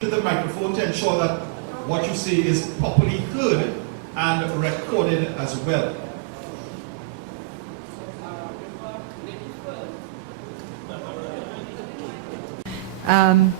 to the microphone to ensure that what you say is properly heard and recorded as well. I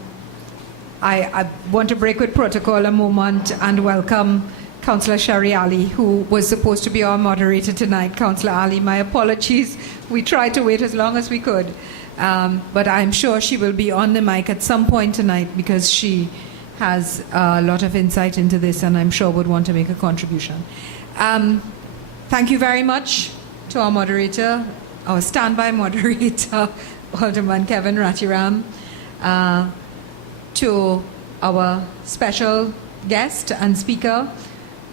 want to break with protocol a moment and welcome Councillor Sherry Ali, who was supposed to be our moderator tonight. Councillor Ali, my apologies. We tried to wait as long as we could. But I'm sure she will be on the mic at some point tonight because she has a lot of insight into this and I'm sure would want to make a contribution. Thank you very much to our moderator, our standby moderator, Alderman Kevin Ratiram, to our special guest and speaker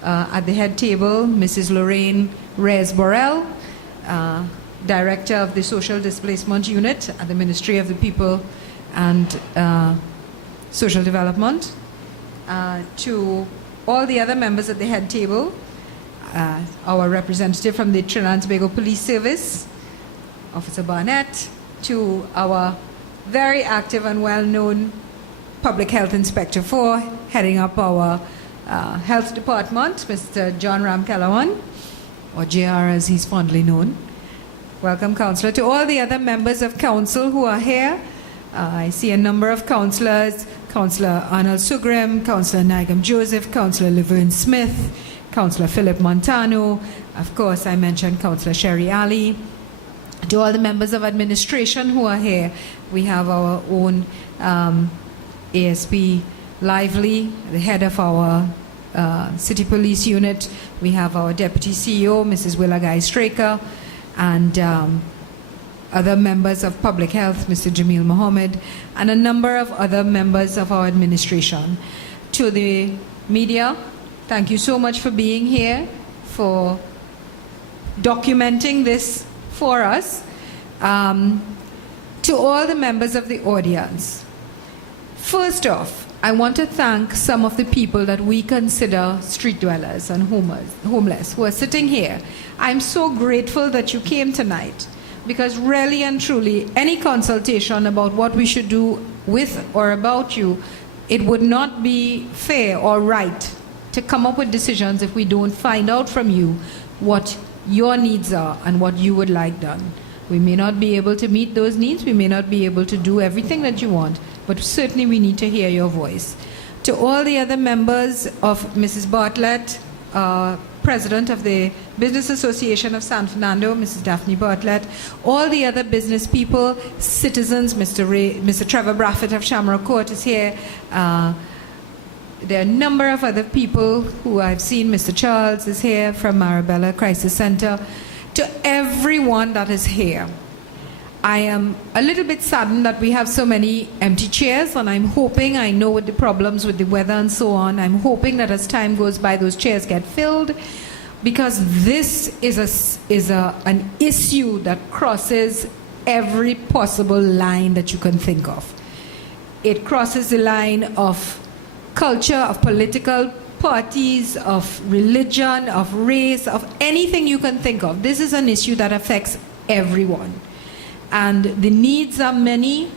at the head table, Mrs. Lorraine Reyes-Borrell, Director of the Social Displacement Unit at the Ministry of the People and Social Development, to all the other members at the head table, our representative from the Trinidad and Tobago Police Service, Officer Barnett, to our very active and well-known Public Health Inspector 4, heading up our Health Department, Mr. John Ramkalawan, or JR as he's fondly known. Welcome, Councillor. To all the other members of Council who are here, I see a number of councillors, Councillor Arnold Sugrim, Councillor Nigam Joseph, Councillor Laverne Smith, Councillor Philip Montano, of course I mentioned Councillor Sherry Ali. To all the members of administration who are here, we have our own ASP Lively, the head of our City Police Unit. We have our Deputy CEO, Mrs. Willagai Straker, and other members of Public Health, Mr. Jamil Mohammed, and a number of other members of our administration. To the media, thank you so much for being here, for documenting this for us. To all the members of the audience, first off, I want to thank some of the people that we consider street dwellers and homeless who are sitting here. I'm so grateful that you came tonight because really and truly any consultation about what we should do with or about you, it would not be fair or right to come up with decisions if we don't find out from you what your needs are and what you would like done. We may not be able to meet those needs, we may not be able to do everything that you want, but certainly we need to hear your voice. To all the other members of Mrs. Bartlett, President of the Business Association of San Fernando, Mrs. Daphne Bartlett, all the other business people, citizens, Mr. Trevor Braffett of Shamrock Court is here. There are a number of other people who I've seen. Mr. Charles is here from Arabella Crisis Center. To everyone that is here, I am a little bit saddened that we have so many empty chairs, and I'm hoping, I know with the problems with the weather and so on, I'm hoping that as time goes by those chairs get filled, because this is an issue that crosses every possible line that you can think of. It crosses the line of culture, of political parties, of religion, of race, of anything you can think of. This is an issue that affects everyone. And the needs are many.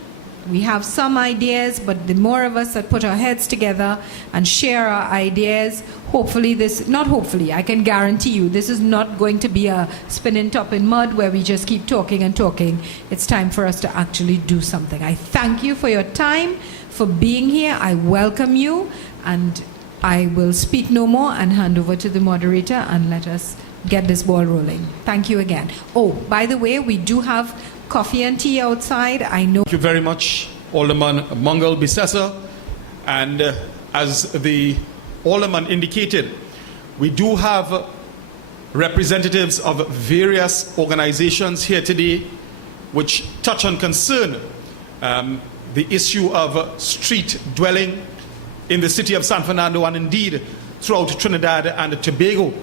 We have some ideas, but the more of us that put our heads together and share our ideas, hopefully I can guarantee you, this is not going to be a spinning top in mud where we just keep talking and talking. It's time for us to actually do something. I thank you for your time, for being here. I welcome you, and I will speak no more and hand over to the moderator and let us get this ball rolling. Thank you again. Oh, by the way, we do have coffee and tea outside. I know. Thank you very much, Alderman Mungal Bisessa. And as the Alderman indicated, we do have representatives of various organizations here today which touch on concern the issue of street dwelling in the city of San Fernando and indeed throughout Trinidad and Tobago.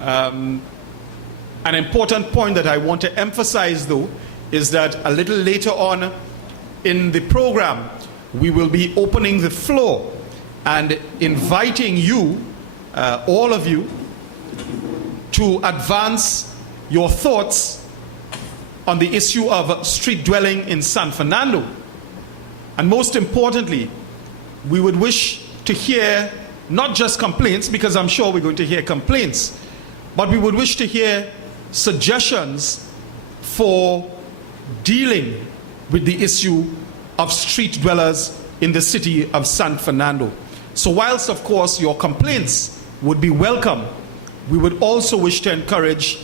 An important point that I want to emphasize, though, is that a little later on in the program, we will be opening the floor and inviting you, all of you, to advance your thoughts on the issue of street dwelling in San Fernando. And most importantly, we would wish to hear not just complaints, because I'm sure we're going to hear complaints, but we would wish to hear suggestions for dealing with the issue of street dwellers in the city of San Fernando. So whilst, of course, your complaints would be welcome, we would also wish to encourage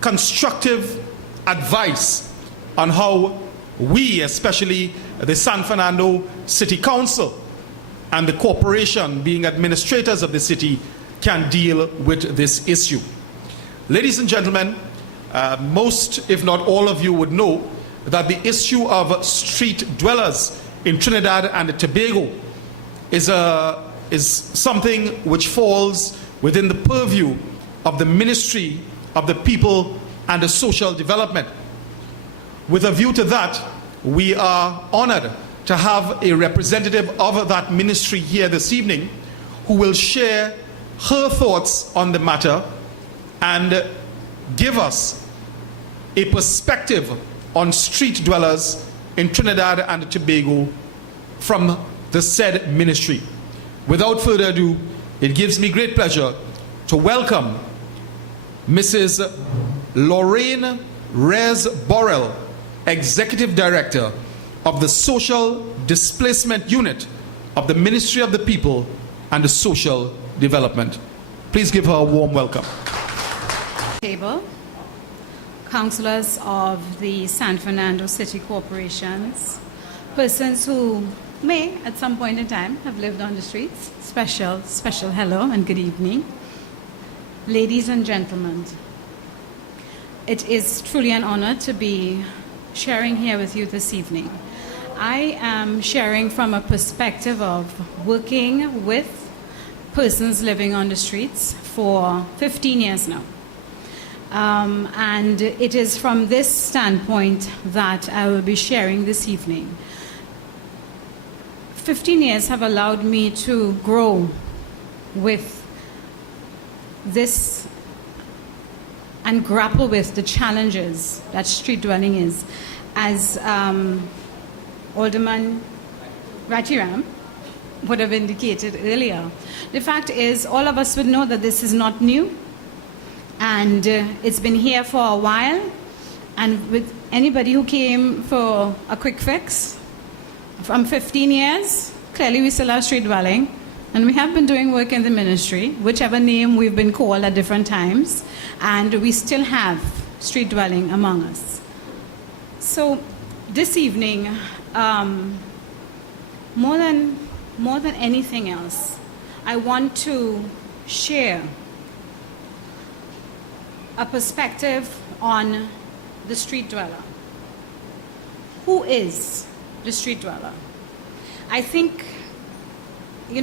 constructive advice on how we, especially the San Fernando City Council and the corporation being administrators of the city, can deal with this issue. Ladies and gentlemen, most, if not all of you, would know that the issue of street dwellers in Trinidad and Tobago is something which falls within the purview of the Ministry of the People and the Social Development. With a view to that, we are honored to have a representative of that ministry here this evening who will share her thoughts on the matter and give us a perspective on street dwellers in Trinidad and Tobago from the said ministry. Without further ado, it gives me great pleasure to welcome Mrs. Lorraine Reyes Borrell, Executive Director of the Social Displacement Unit of the Ministry of the People and the Social Development. Please give her a warm welcome. Table, councillors of the San Fernando City Corporations, persons who may at some point in time have lived on the streets, special hello and good evening. Ladies and gentlemen, it is truly an honor to be sharing here with you this evening. I am sharing from a perspective of working with persons living on the streets for 15 years now. And it is from this standpoint that I will be sharing this evening. 15 years have allowed me to grow with this and grapple with the challenges that street dwelling is. As Alderman Rajiram would have indicated earlier, the fact is all of us would know that this is not new, and it's been here for a while, and with anybody who came for a quick fix from 15 years, clearly we still have street dwelling, and we have been doing work in the ministry, whichever name we've been called at different times, and we still have street dwelling among us. So this evening, more than anything else, I want to share a perspective on the street dweller. Who is the street dweller? I think,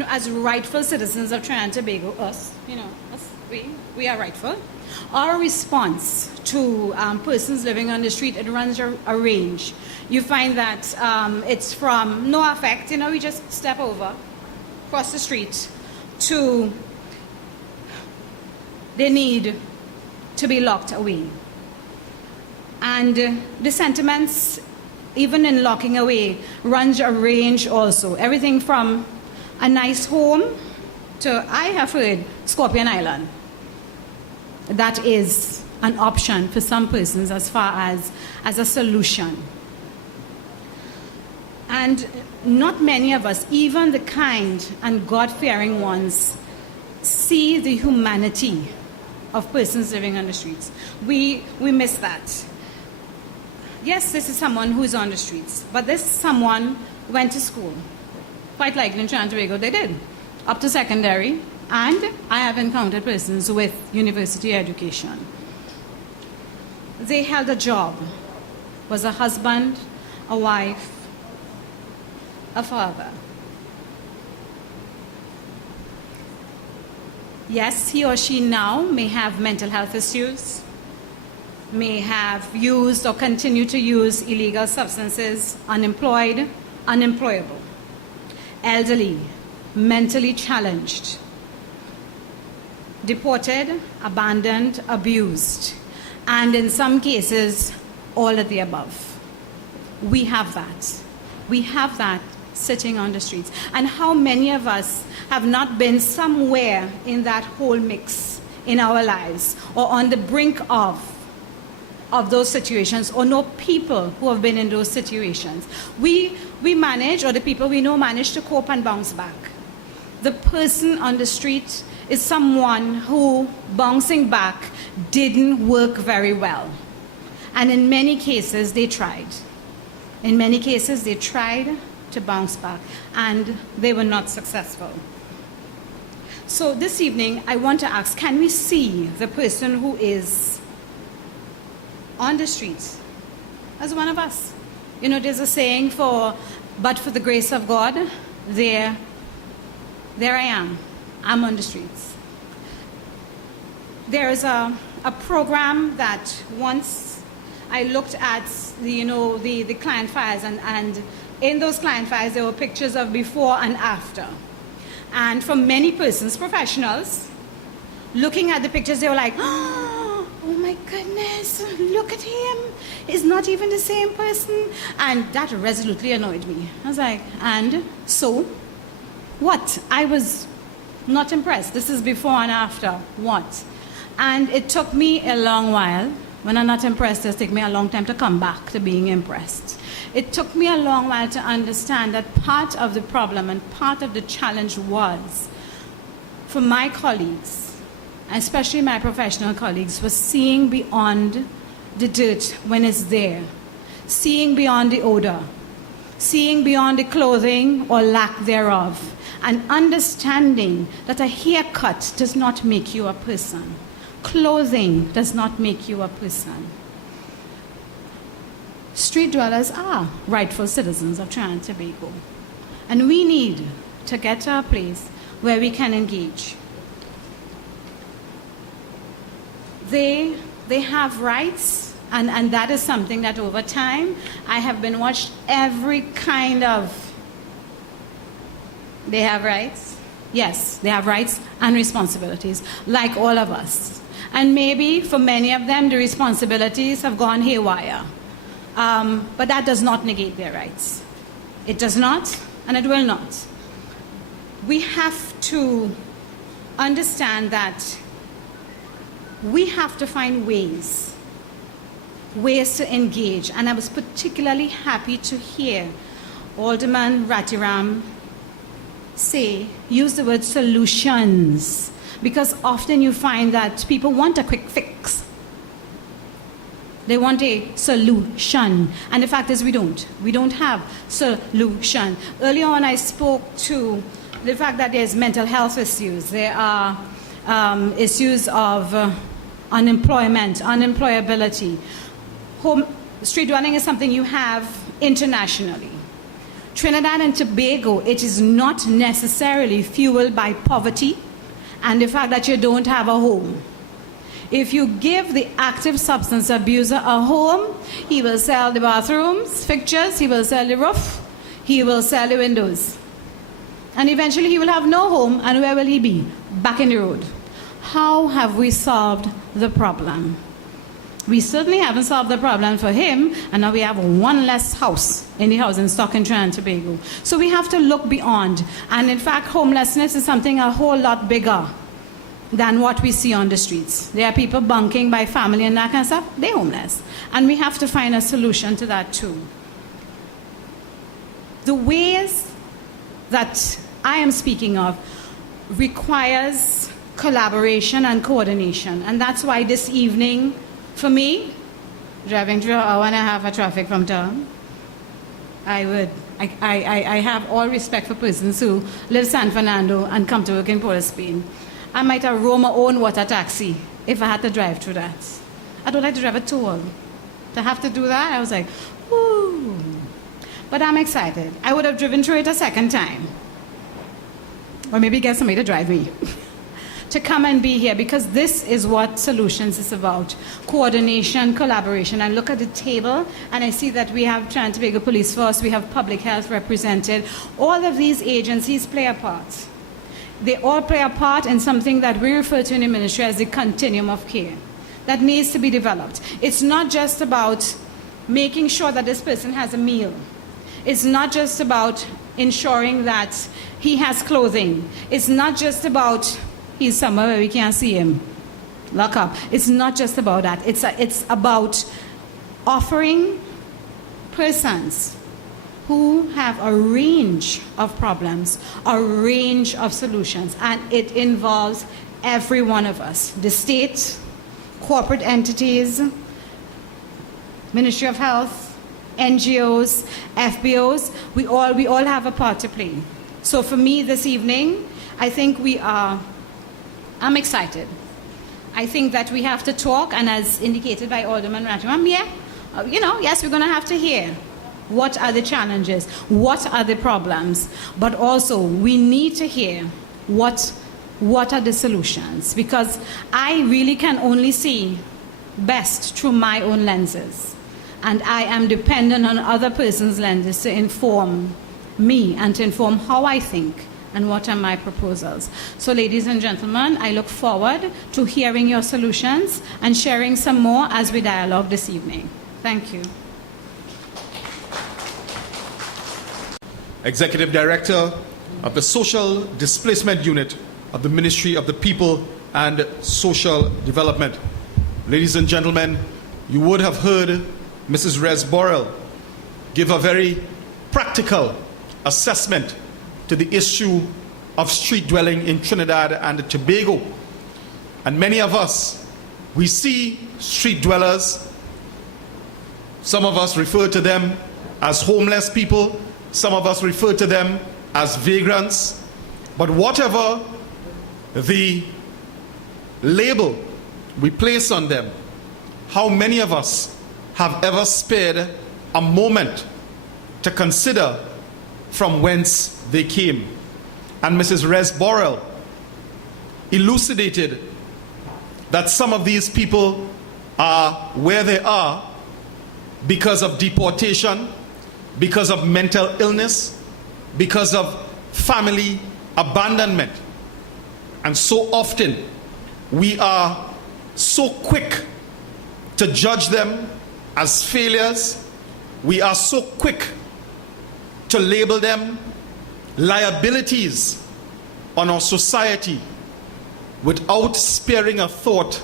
as rightful citizens of Trinidad and Tobago, we are rightful. Our response to persons living on the street, it runs a range. You find that it's from no effect, we just step over, cross the street, to they need to be locked away. And the sentiments, even in locking away, runs a range also. Everything from a nice home to, I have heard, Scorpion Island. That is an option for some persons as far as a solution. And not many of us, even the kind and God-fearing ones, see the humanity of persons living on the streets. We miss that. Yes, this is someone who is on the streets, but this someone went to school. Quite likely in Trinidad and Tobago they did, up to secondary, and I have encountered persons with university education. They held a job, was a husband, a wife, a father. Yes, he or she now may have mental health issues, may have used or continue to use illegal substances, unemployed, unemployable, elderly, mentally challenged, deported, abandoned, abused, and in some cases, all of the above. We have that. We have that sitting on the streets. And how many of us have not been somewhere in that whole mix in our lives, or on the brink of those situations, or know people who have been in those situations. We manage, or the people we know manage to cope and bounce back. The person on the street is someone who bouncing back didn't work very well. And in many cases, they tried. In many cases, they tried to bounce back, and they were not successful. So this evening, I want to ask, can we see the person who is on the streets as one of us? You know, there's a saying but for the grace of God, there I am. I'm on the streets. There is a program that once I looked at, the client files, and in those client files, there were pictures of before and after. And for many persons, professionals, looking at the pictures, they were like, oh my goodness, look at him. He's not even the same person. And that resolutely annoyed me. I was like, and so what? I was not impressed. This is before and after. What? And it took me a long while. When I'm not impressed, it takes me a long time to come back to being impressed. It took me a long while to understand that part of the problem and part of the challenge was, for my colleagues, especially my professional colleagues, was seeing beyond the dirt when it's there, seeing beyond the odor, seeing beyond the clothing or lack thereof, and understanding that a haircut does not make you a person. Clothing does not make you a person. Street dwellers are rightful citizens of Trinidad and Tobago. And we need to get to a place where we can engage. They have rights, and that is something that over time I have been watched every kind of. They have rights? Yes, they have rights and responsibilities, like all of us. And maybe for many of them, the responsibilities have gone haywire. But that does not negate their rights. It does not, and it will not. We have to understand that we have to find ways to engage. And I was particularly happy to hear Alderman Ratiram use the word solutions, because often you find that people want a quick fix. They want a solution. And the fact is we don't. We don't have solution. Earlier on I spoke to the fact that there's mental health issues. There are issues of unemployment, unemployability. Street dwelling is something you have internationally. Trinidad and Tobago, it is not necessarily fueled by poverty and the fact that you don't have a home. If you give the active substance abuser a home, he will sell the bathrooms, fixtures, he will sell the roof, he will sell the windows. And eventually he will have no home, and where will he be? Back in the road. How have we solved the problem? We certainly haven't solved the problem for him, and now we have one less house in the housing stock in Trinidad and Tobago. So we have to look beyond. And in fact, homelessness is something a whole lot bigger than what we see on the streets. There are people bunking by family and that kind of stuff. They're homeless. And we have to find a solution to that too. The ways that I am speaking of requires collaboration and coordination. And that's why this evening, for me, driving through an hour and a half of traffic from town, I have all respect for persons who live San Fernando and come to work in Port of Spain. I might have roamed my own water taxi if I had to drive through that. I don't like to drive at all. To have to do that, I was like, whoo. But I'm excited. I would have driven through it a second time. Or maybe get somebody to drive me. To come and be here, because this is what Solutions is about. Coordination, collaboration. I look at the table and I see that we have Trinidad and Tobago Police Force, we have Public Health represented. All of these agencies play a part. They all play a part in something that we refer to in the ministry as the continuum of care that needs to be developed. It's not just about making sure that this person has a meal. It's not just about ensuring that he has clothing. It's not just about he's somewhere where we can't see him. Lock up. It's not just about that. It's about offering persons who have a range of problems, a range of solutions, and it involves every one of us. The state, corporate entities, Ministry of Health, NGOs, FBOs, we all have a part to play. So for me this evening, I think I'm excited. I think that we have to talk, and as indicated by Alderman Rajamam, yes, we're going to have to hear what are the challenges, what are the problems, but also we need to hear what are the solutions, because I really can only see best through my own lenses, and I am dependent on other person's lenses to inform me and to inform how I think and what are my proposals. So ladies and gentlemen, I look forward to hearing your solutions and sharing some more as we dialogue this evening. Thank you. Executive Director of the Social Displacement Unit of the Ministry of the People and Social Development. Ladies and gentlemen, you would have heard Mrs. Rez Borrell give a very practical assessment to the issue of street dwelling in Trinidad and Tobago. And many of us, we see street dwellers. Some of us refer to them as homeless people. Some of us refer to them as vagrants. But whatever the label we place on them, how many of us have ever spared a moment to consider from whence they came? And Mrs. Rez Borrell elucidated that some of these people are where they are because of deportation, because of mental illness, because of family abandonment. And so often we are so quick to judge them as failures. We are so quick to label them liabilities on our society without sparing a thought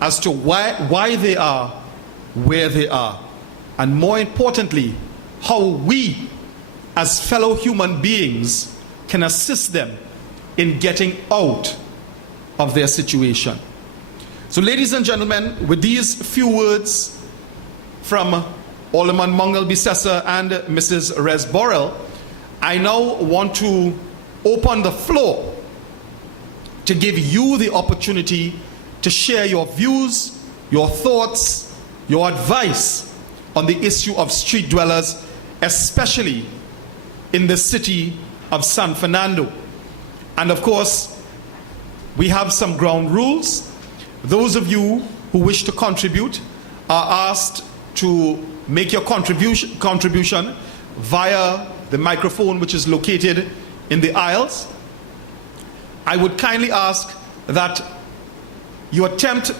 as to why they are where they are, and more importantly, how we as fellow human beings can assist them in getting out of their situation. So ladies and gentlemen, with these few words from Alderman Mungal Bisessa and Mrs. Rez Borrell, I now want to open the floor to give you the opportunity to share your views, your thoughts, your advice on the issue of street dwellers, especially in the city of San Fernando. And of course, we have some ground rules. Those of you who wish to contribute are asked to make your contribution via the microphone which is located in the aisles. I would kindly ask that you attempt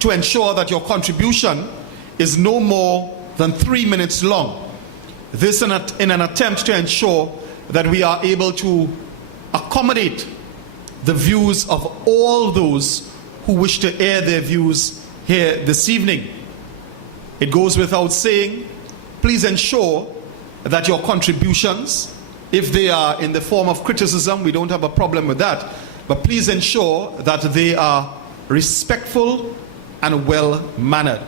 to ensure that your contribution is no more than 3 minutes long. This in an attempt to ensure that we are able to accommodate the views of all those who wish to air their views here this evening. It goes without saying, please ensure that your contributions, if they are in the form of criticism, we don't have a problem with that, but please ensure that they are respectful and well-mannered.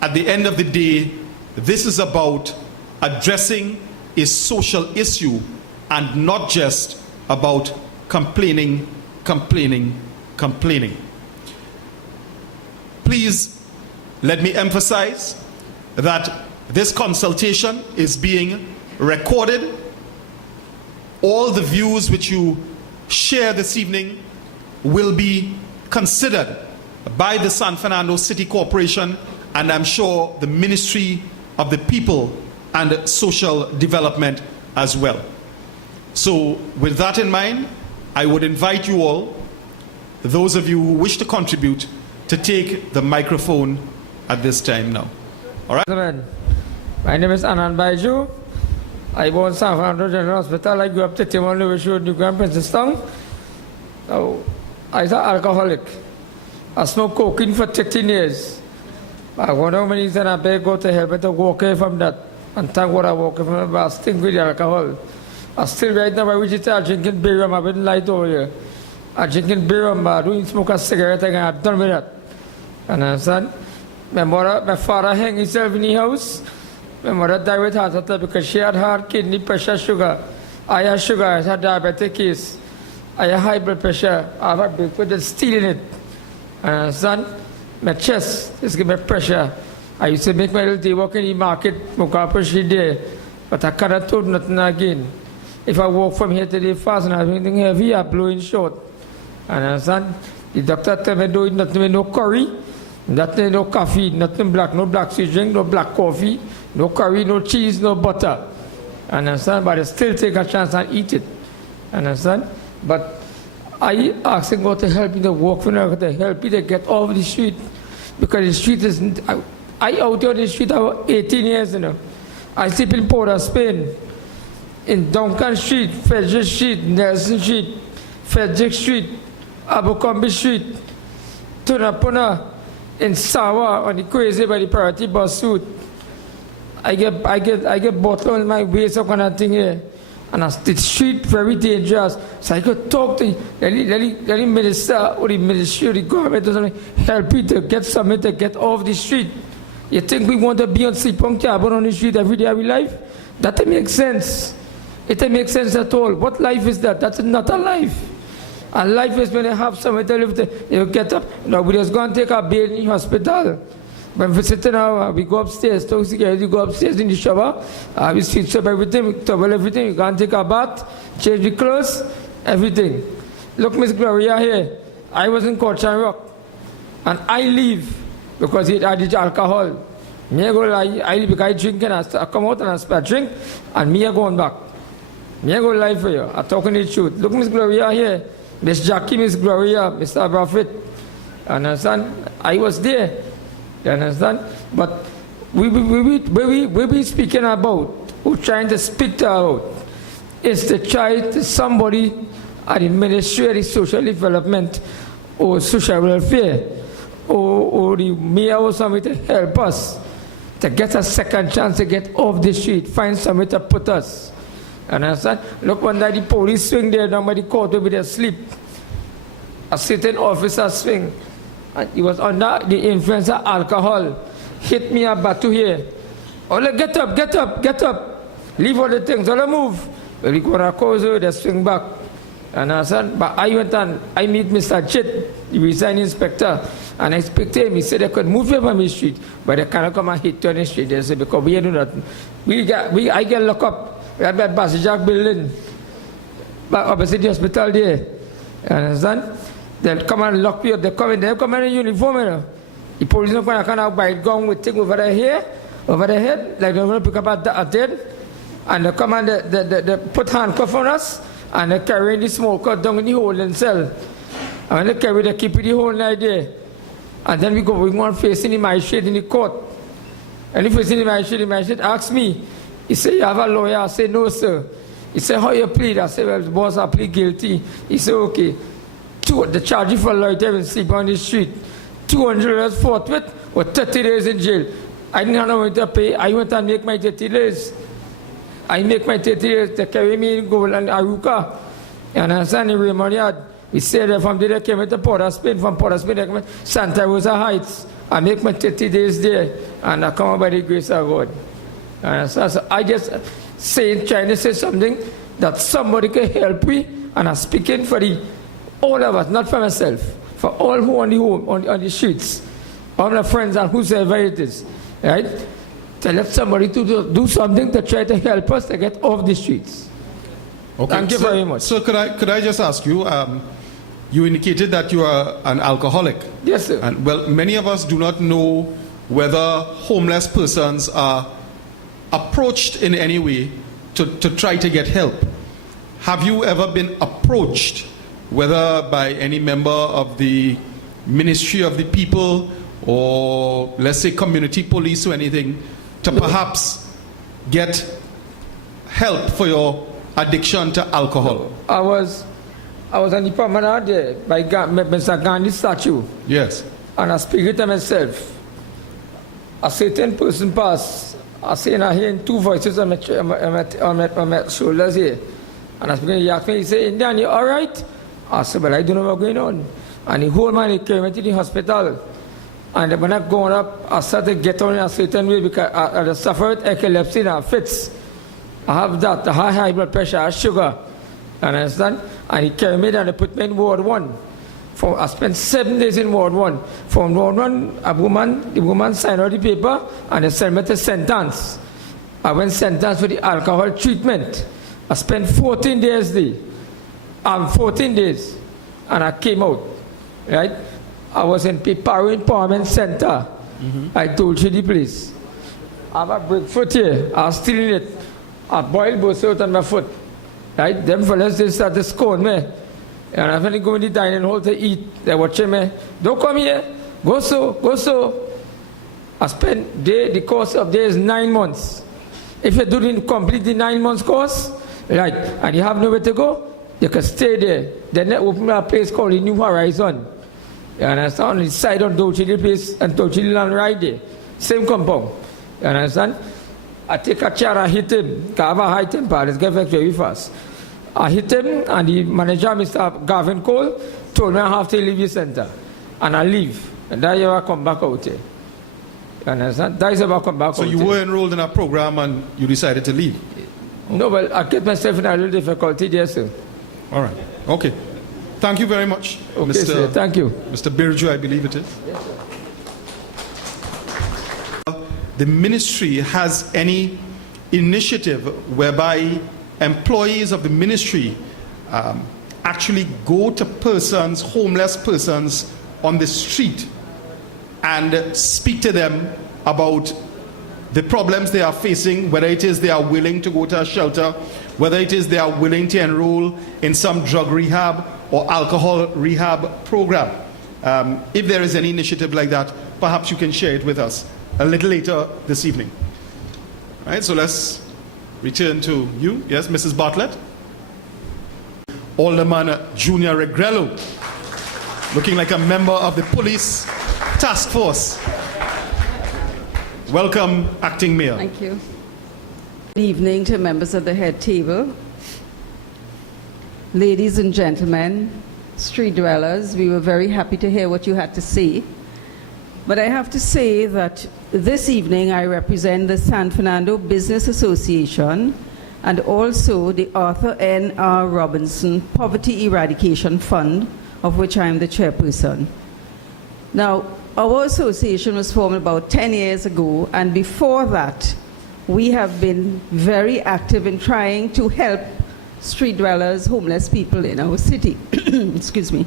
At the end of the day, this is about addressing a social issue and not just about complaining. Please let me emphasize that this consultation is being recorded. All the views which you share this evening will be considered by the San Fernando City Corporation, and I'm sure the Ministry of the People and Social Development as well. So with that in mind, I would invite you all, those of you who wish to contribute, to take the microphone at this time now. All right? My name is Anand Baiju. I born San Fernando General Hospital. I grew up to Timon Lewis Road, New Grand Princeton. So I was an alcoholic. I smoked cocaine for 13 years. I wonder how many years I beg God to help me to walk away from that. And thank God I walk away from it, but I stink with the alcohol. I still right now, I Wichita, drinking beer, I wouldn't lie to you. I'm drinking beer, I don't smoke a cigarette, I'm done with that. And I understand? My father hung himself in the house. My mother died with heart attack because she had heart, kidney pressure, sugar. I had sugar, I had diabetic case. I had high blood pressure. I have a big with steel in it. And I understand? My chest is giving me pressure. I used to make my little day walk in the market, make up every day. But I cannot do nothing again. If I walk from here to the fast and I have anything heavy, I blow in short. And I understand? The doctor tell me do nothing with no curry, nothing, no coffee, nothing black, no black sweet drink, no black coffee, no curry, no cheese, no butter. Understand? But I still take a chance and eat it. Understand? But I asking God to help me to walk from there, to help me to get off the street. Because the street is, I out on the street about 18 years, you know. I sleep in Port of Spain, in Duncan Street, Frederick Street, Nelson Street, Frederick Street, Abercrombie Street, Tunapuna, in Sawa, on the crazy by the priority bus route. I get bottle on my waist, some kind of thing here. And the street very dangerous. So I could talk to the minister or the ministry or the government or something, help you to get something to get off the street. You think we want to be on sleeping cabin on the street every day of our life? That doesn't make sense. It doesn't make sense at all. What life is that? That's not a life. A life is when you have somewhere to live, you get up. Now we just go and take a bath in the hospital. When we sit down, we go upstairs, talk together, we go upstairs in the shower, we switch up everything, we towel everything, we go and take a bath, change the clothes, everything. Look, Miss Gloria here, I was in Cochin Rock, and I leave because I did alcohol. Me I go, I leave because I drink and I come out and I start drink, and me I going back. Me I go lie for you, I'm talking the truth. Look, Miss Gloria here, Miss Jackie, Miss Gloria, Mr. Buffett, understand? I was there. You understand? But we be speaking about, we're trying to speak out, is to try to somebody at the Ministry of the Social Development or Social Welfare or the mayor or somebody to help us to get a second chance to get off the street, find somebody to put us. You understand? Look, one day the police swing there down by the court over there asleep. A certain officer swing. And he was under the influence of alcohol. Hit me a batu here. Oh, get up, get up, get up. Leave all the things, all move. Well, we go to Kozo, they swing back. And I said, but I went and I meet Mr. Chit, the resigning inspector, and I spoke to him. He said they could move you from the street, but they cannot come and hit you on the street. They said, because we do nothing. I get locked up. We had that Bassy Jack building, back opposite the hospital there. You understand? They'll come and lock you up. They come in uniform, you know. The police don't come and buy gun with thing over their hair, over their head, like they're going to pick up a dead. And they come and they put handcuffs on us, and they carry the smoker down in the hole and cell. And when they carry, they keep the whole night there. And then we go on facing the magistrate in the court. And if facing the magistrate asks me, he said, you have a lawyer? I say, no, sir. He said, how you plead? I said, well, boss, I plead guilty. He said, okay. The charge for loitering sleep on the street. $200 forthwith or 30 days in jail. I didn't have no money to pay. I went and make my 30 days. I make my 30 days. They carry me in gold and Aruka. And I stand in Raymond Yard. We stay there from there. They came to Port of Spain. From Port of Spain, they came to Santa Rosa Heights. I make my 30 days there. And I come out by the grace of God. And so I just trying to say something that somebody can help me. And I'm speaking for all of us, not for myself, for all who are on the home, on the streets, all my friends and whosoever it is, right? To let somebody to do something to try to help us to get off the streets. Okay. Thank you very much. So could I just ask you, you indicated that you are an alcoholic. Yes, sir. And well, many of us do not know whether homeless persons are approached in any way to try to get help. Have you ever been approached, whether by any member of the Ministry of the People or, let's say, community police or anything, to perhaps get help for your addiction to alcohol? I was on the promenade there by Mr. Gandhi's statue, Yes. and I speak to myself. A certain person passed. I say, and I hear two voices on my shoulders here. And I speak, he asked me, he said, Indian, you all right? I said, but I don't know what's going on. And the whole man, he came into the hospital. And when I going up, I started to get on in a certain way because I suffered epilepsy and fits. I have that, the high blood pressure, I have sugar. You understand? And he carried me down and put me in Ward 1. I spent 7 days in Ward 1. From Ward 1, the woman signed out the paper and they sent me to sentence. I went sentence for the alcohol treatment. I spent 14 days there. 14 days. And I came out. Right? I was in Piparo Empowerment Center. I told you the place. I have a break foot here. I was stealing it. I boiled both out on my foot. Right? Them fellas, they started scoring me. And I finally go in the dining hall to eat. They're watching me. Don't come here. Go so. I spent the course of days 9 months. If you didn't complete the 9 months course, right, and you have nowhere to go, you can stay there. Then they open a place called the New Horizon. You understand? On the side of Dolce place and Dolce Land right there. Same compound. You understand? I take a chair, I hit him. I have a high temper. Let's get back very fast. I hit him, and the manager, Mr. Gavin Cole, told me I have to leave the center. And I leave. And that's how I come back out here. You understand? That is how I come back out So you were enrolled in a program and you decided to leave? No, well, I kept myself in a little difficulty there, sir. All right. Okay. Thank you very much, Okay, Mr. sir. Thank you. Mr. Birju, I believe it is. Yes, sir. The ministry has any initiative whereby employees of the ministry actually go to persons, homeless persons on the street and speak to them about the problems they are facing, whether it is they are willing to go to a shelter, whether it is they are willing to enroll in some drug rehab or alcohol rehab program. If there is any initiative like that, perhaps you can share it with us a little later this evening. All right, so let's return to you. Yes, Mrs. Bartlett. Alderman Junior Regrello, looking like a member of the police task force. Welcome, Acting Mayor. Thank you. Good evening to members of the head table. Ladies and gentlemen, street dwellers, we were very happy to hear what you had to say. But I have to say that this evening I represent the San Fernando Business Association and also the Arthur N.R. Robinson Poverty Eradication Fund, of which I am the chairperson. Now, our association was formed about 10 years ago, and before that, we have been very active in trying to help street dwellers, homeless people in our city. Excuse me.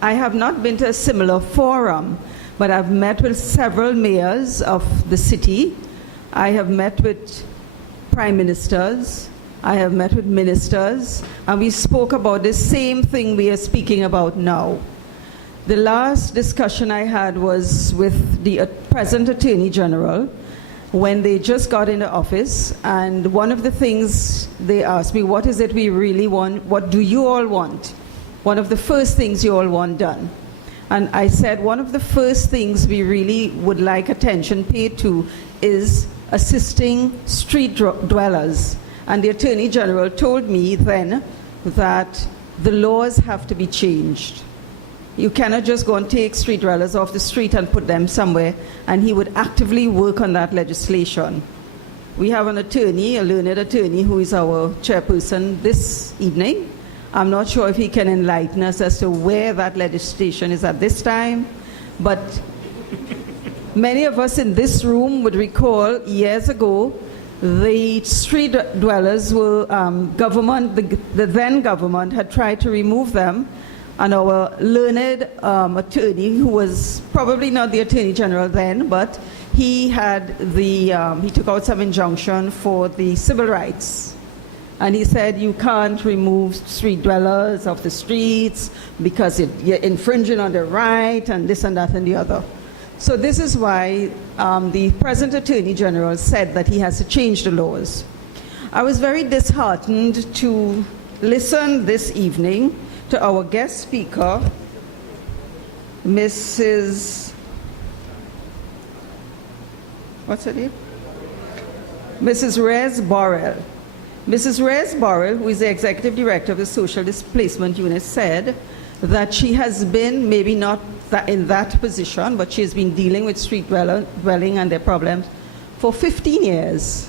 I have not been to a similar forum, but I've met with several mayors of the city. I have met with prime ministers. I have met with ministers, and we spoke about the same thing we are speaking about now. The last discussion I had was with the present Attorney General when they just got into office, and one of the things they asked me, what is it we really want? What do you all want? One of the first things you all want done. And I said one of the first things we really would like attention paid to is assisting street dwellers. And the Attorney General told me then that the laws have to be changed. You cannot just go and take street dwellers off the street and put them somewhere, and he would actively work on that legislation. We have an attorney, a learned attorney, who is our chairperson this evening. I'm not sure if he can enlighten us as to where that legislation is at this time, but many of us in this room would recall years ago the street dwellers were the then government had tried to remove them, and our learned attorney, who was probably not the Attorney General then, but he had he took out some injunction for the civil rights. And he said, you can't remove street dwellers off the streets because you're infringing on their right and this and that and the other. So this is why the present Attorney General said that he has to change the laws. I was very disheartened to listen this evening to our guest speaker, Mrs. What's her name? Mrs. Rez Borrell. Mrs. Rez Borrell, who is the Executive Director of the Social Displacement Unit, said that she has been, maybe not in that position, but she has been dealing with street dwelling and their problems for 15 years.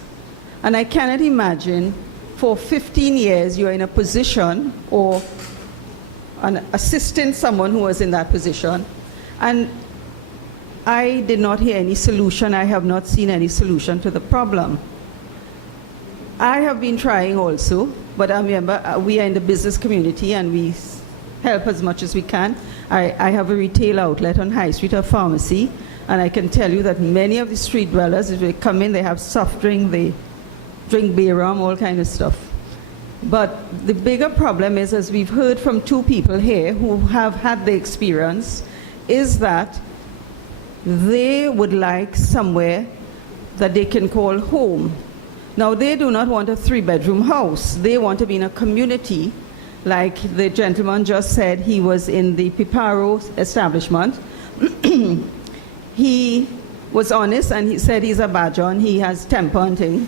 And I cannot imagine for 15 years you're in a position or assisting someone who was in that position. And I did not hear any solution. I have not seen any solution to the problem. I have been trying also, but I remember we are in the business community and we help as much as we can. I have a retail outlet on High Street, a pharmacy, and I can tell you that many of the street dwellers, if they come in, they have soft drink, they drink beer rum, all kind of stuff. But the bigger problem is, as we've heard from two people here who have had the experience, is that they would like somewhere that they can call home. Now, they do not want a 3-bedroom house. They want to be in a community, like the gentleman just said. He was in the Piparo establishment. He was honest, and he said he's a Bajan. He has temper and thing,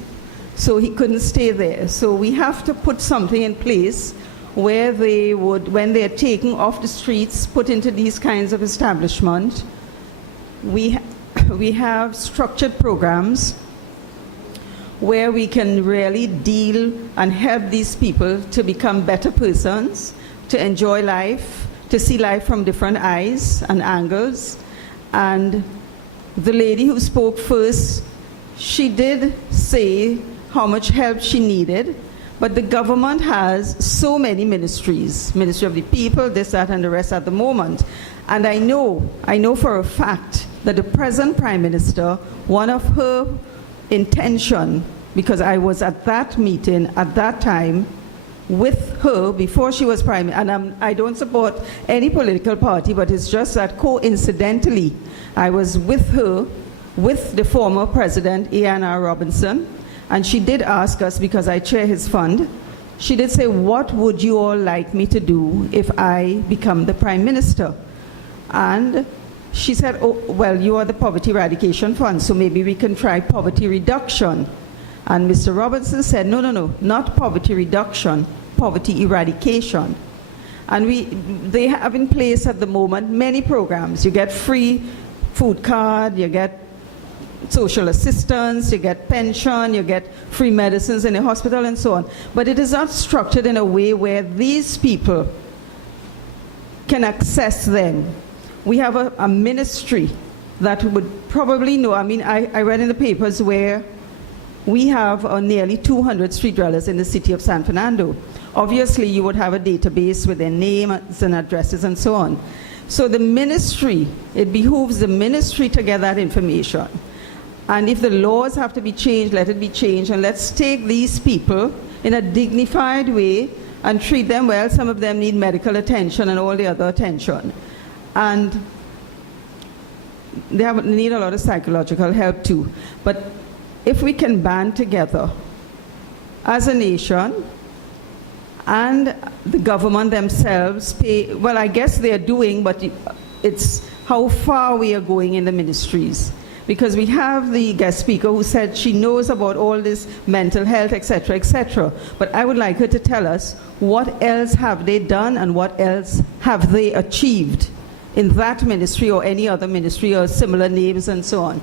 so he couldn't stay there. So we have to put something in place where they would, when they're taken off the streets, put into these kinds of establishments. We have structured programs where we can really deal and help these people to become better persons, to enjoy life, to see life from different eyes and angles. And the lady who spoke first, she did say how much help she needed, but the government has so many ministries, Ministry of the People, this, that, and the rest at the moment. And I know for a fact that the present Prime Minister, one of her intention, because I was at that meeting at that time with her before she was Prime Minister, and I don't support any political party, but it's just that coincidentally I was with her, with the former President, A.N.R. Robinson, and she did ask us, because I chair his fund, she did say, what would you all like me to do if I become the Prime Minister? And she said, oh, well, you are the Poverty Eradication Fund, so maybe we can try poverty reduction. And Mr. Robinson said, no, not poverty reduction, poverty eradication. And they have in place at the moment many programs. You get free food card, you get social assistance, you get pension, you get free medicines in the hospital and so on. But it is not structured in a way where these people can access them. We have a ministry that would probably know. I mean, I read in the papers where we have nearly 200 street dwellers in the city of San Fernando. Obviously, you would have a database with their names and addresses and so on. So the ministry, it behooves the ministry to get that information. And if the laws have to be changed, let it be changed. And let's take these people in a dignified way and treat them well. Some of them need medical attention and all the other attention. And they need a lot of psychological help too. But if we can band together as a nation and the government themselves pay, well, I guess they're doing, but it's how far we are going in the ministries. Because we have the guest speaker who said she knows about all this mental health, etc., etc. But I would like her to tell us what else have they done and what else have they achieved in that ministry or any other ministry or similar names and so on,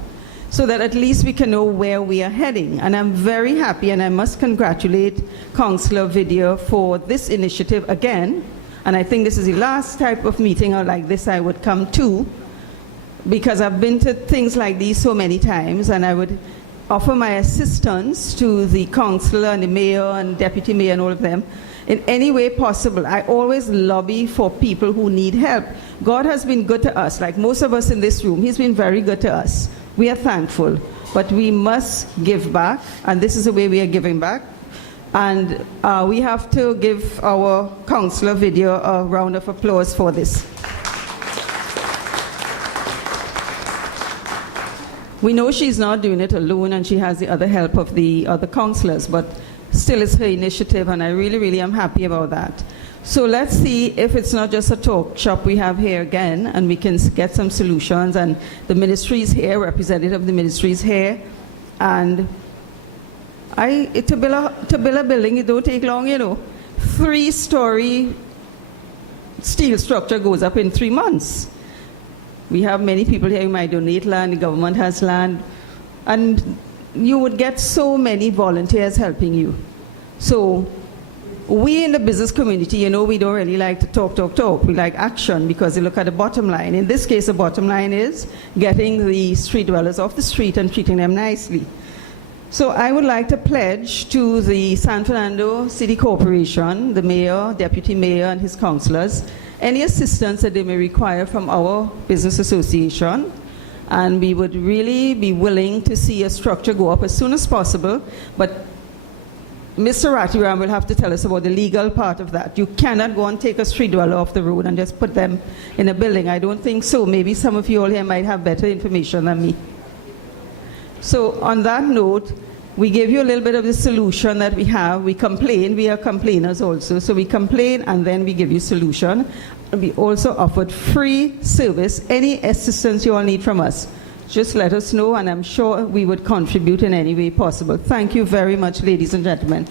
so that at least we can know where we are heading. And I'm very happy, and I must congratulate Councillor Vidya for this initiative again. And I think this is the last type of meeting like this I would come to, because I've been to things like these so many times, and I would offer my assistance to the councillor and the mayor and deputy mayor and all of them in any way possible. I always lobby for people who need help. God has been good to us, like most of us in this room. He's been very good to us. We are thankful, but we must give back, and this is the way we are giving back. And we have to give our councillor Vidya a round of applause for this. We know she's not doing it alone and she has the other help of the other councillors, but still it's her initiative and I really, really am happy about that. So let's see if it's not just a talk shop we have here again and we can get some solutions, and the ministry is here, representative of the ministry is here, and to build a building, it don't take long, you know. 3-story steel structure goes up in 3 months. We have many people here who might donate land, the government has land, and you would get so many volunteers helping you. So we in the business community, you know, we don't really like to talk. We like action because they look at the bottom line. In this case, the bottom line is getting the street dwellers off the street and treating them nicely. So I would like to pledge to the San Fernando City Corporation, the mayor, deputy mayor, and his councillors, any assistance that they may require from our business association. And we would really be willing to see a structure go up as soon as possible. But Mr. Ratiram will have to tell us about the legal part of that. You cannot go and take a street dweller off the road and just put them in a building. I don't think so. Maybe some of you all here might have better information than me. So on that note, we gave you a little bit of the solution that we have. We complain. We are complainers also. So we complain and then we give you solution. And we also offered free service. Any assistance you all need from us, just let us know, and I'm sure we would contribute in any way possible. Thank you very much, ladies and gentlemen.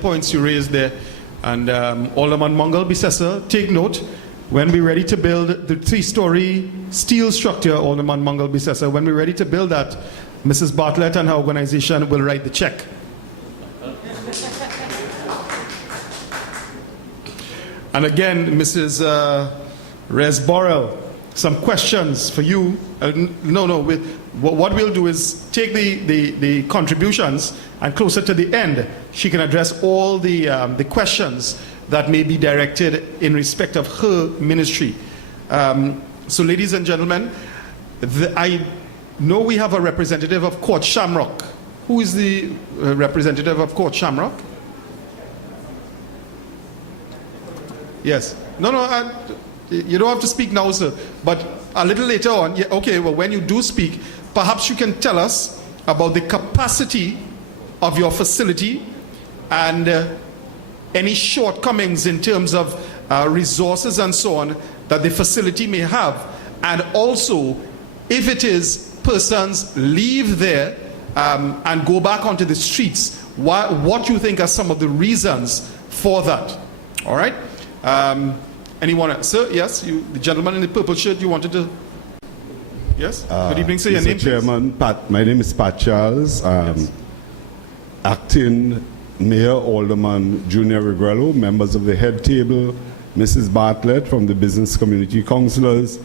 Points you raised there, and Alderman Mungal Bisesa, take note. When we're ready to build the 3-story steel structure, Alderman Mungal Bisesa, when we're ready to build that, Mrs. Bartlett and her organization will write the check. And again, Mrs. Rez Borrell, some questions for you. What we'll do is take the contributions, and closer to the end, she can address all the questions that may be directed in respect of her ministry. So ladies and gentlemen, I know we have a representative of Court Shamrock. Who is the representative of Court Shamrock? Yes. No, you don't have to speak now, sir. But a little later on, yeah, okay, well, when you do speak, perhaps you can tell us about the capacity of your facility and any shortcomings in terms of resources and so on that the facility may have. And also, if it is persons leave there and go back onto the streets, what you think are some of the reasons for that. All right? Anyone else? Sir, yes, the gentleman in the purple shirt, you wanted to... Yes? Good evening, sir. Your name, Chairman, my name is Pat Charles, yes. Acting Mayor Alderman Junior Regrello, members of the head table, Mrs. Bartlett from the business community councillors,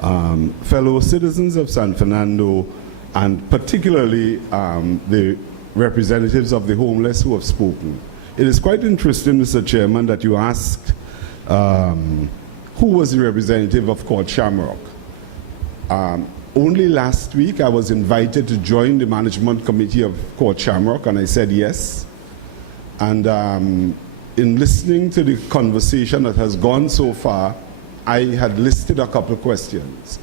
fellow citizens of San Fernando, and particularly the representatives of the homeless who have spoken. It is quite interesting, Mr. Chairman, that you asked who was the representative of Court Shamrock. Only last week I was invited to join the management committee of Court Shamrock, and I said yes. And in listening to the conversation that has gone so far, I had listed a couple of questions.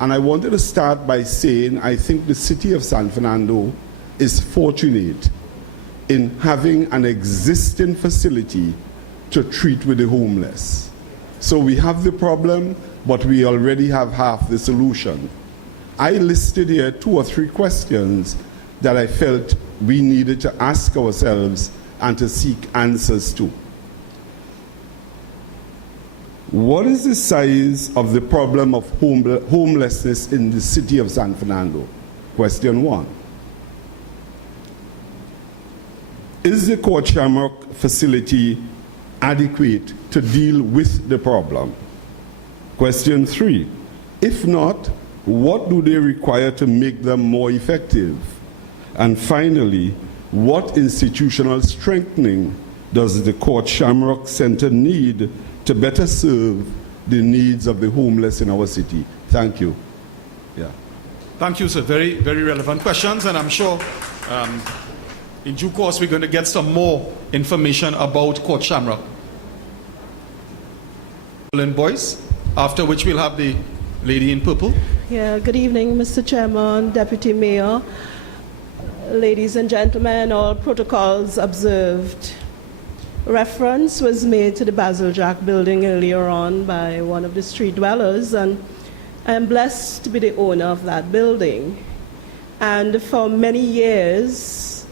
And I wanted to start by saying I think the city of San Fernando is fortunate in having an existing facility to treat with the homeless. So we have the problem, but we already have half the solution. I listed here 2 or 3 questions that I felt we needed to ask ourselves and to seek answers to. What is the size of the problem of homelessness in the city of San Fernando? Question 1. Is the Court Shamrock facility adequate to deal with the problem? Question 3. If not, what do they require to make them more effective? And finally, what institutional strengthening does the Court Shamrock Center need to better serve the needs of the homeless in our city? Thank you. Yeah. Thank you, sir. Very, very relevant questions, and I'm sure in due course we're going to get some more information about Court Shamrock. Boys, after which we'll have the lady in purple. Yeah, good evening, Mr. Chairman, Deputy Mayor, ladies and gentlemen, all protocols observed. Reference was made to the Basil Jack building earlier on by one of the street dwellers, and I am blessed to be the owner of that building. And for many years,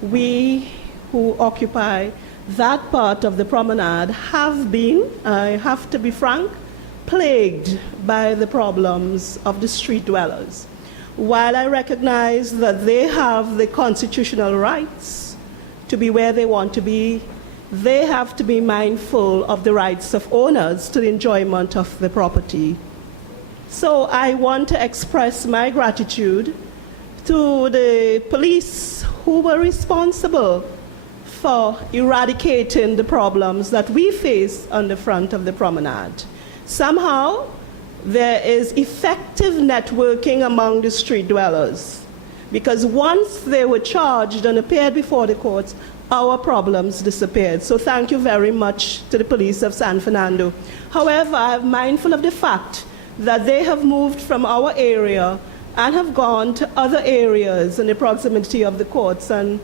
we who occupy that part of the promenade have been, I have to be frank, plagued by the problems of the street dwellers. While I recognize that they have the constitutional rights to be where they want to be, they have to be mindful of the rights of owners to the enjoyment of the property. So I want to express my gratitude to the police who were responsible for eradicating the problems that we face on the front of the promenade. Somehow, there is effective networking among the street dwellers, because once they were charged and appeared before the courts, our problems disappeared. So thank you very much to the police of San Fernando. However, I am mindful of the fact that they have moved from our area and have gone to other areas in the proximity of the courts. And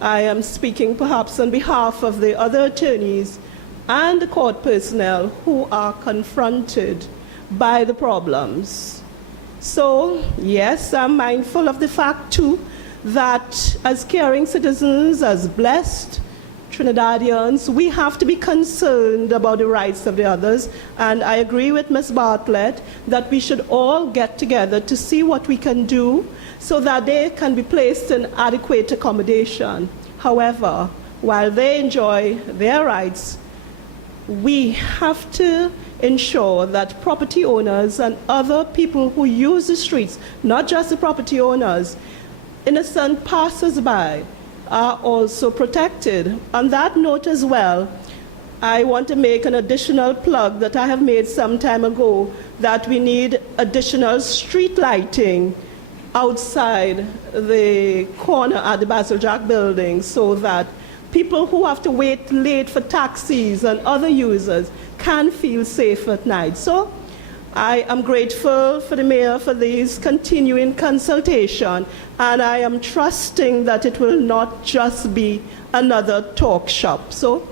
I am speaking perhaps on behalf of the other attorneys and the court personnel who are confronted by the problems. So, yes, I'm mindful of the fact, too, that as caring citizens, as blessed Trinidadians, we have to be concerned about the rights of the others. And I agree with Ms. Bartlett that we should all get together to see what we can do so that they can be placed in adequate accommodation. However, while they enjoy their rights, we have to ensure that property owners and other people who use the streets, not just the property owners, innocent passers-by, are also protected. On that note as well, I want to make an additional plug that I have made some time ago, that we need additional street lighting outside the corner at the Basil Jack building, so that people who have to wait late for taxis and other users can feel safe at night. So I am grateful for the mayor for this continuing consultation, and I am trusting that it will not just be another talk shop. So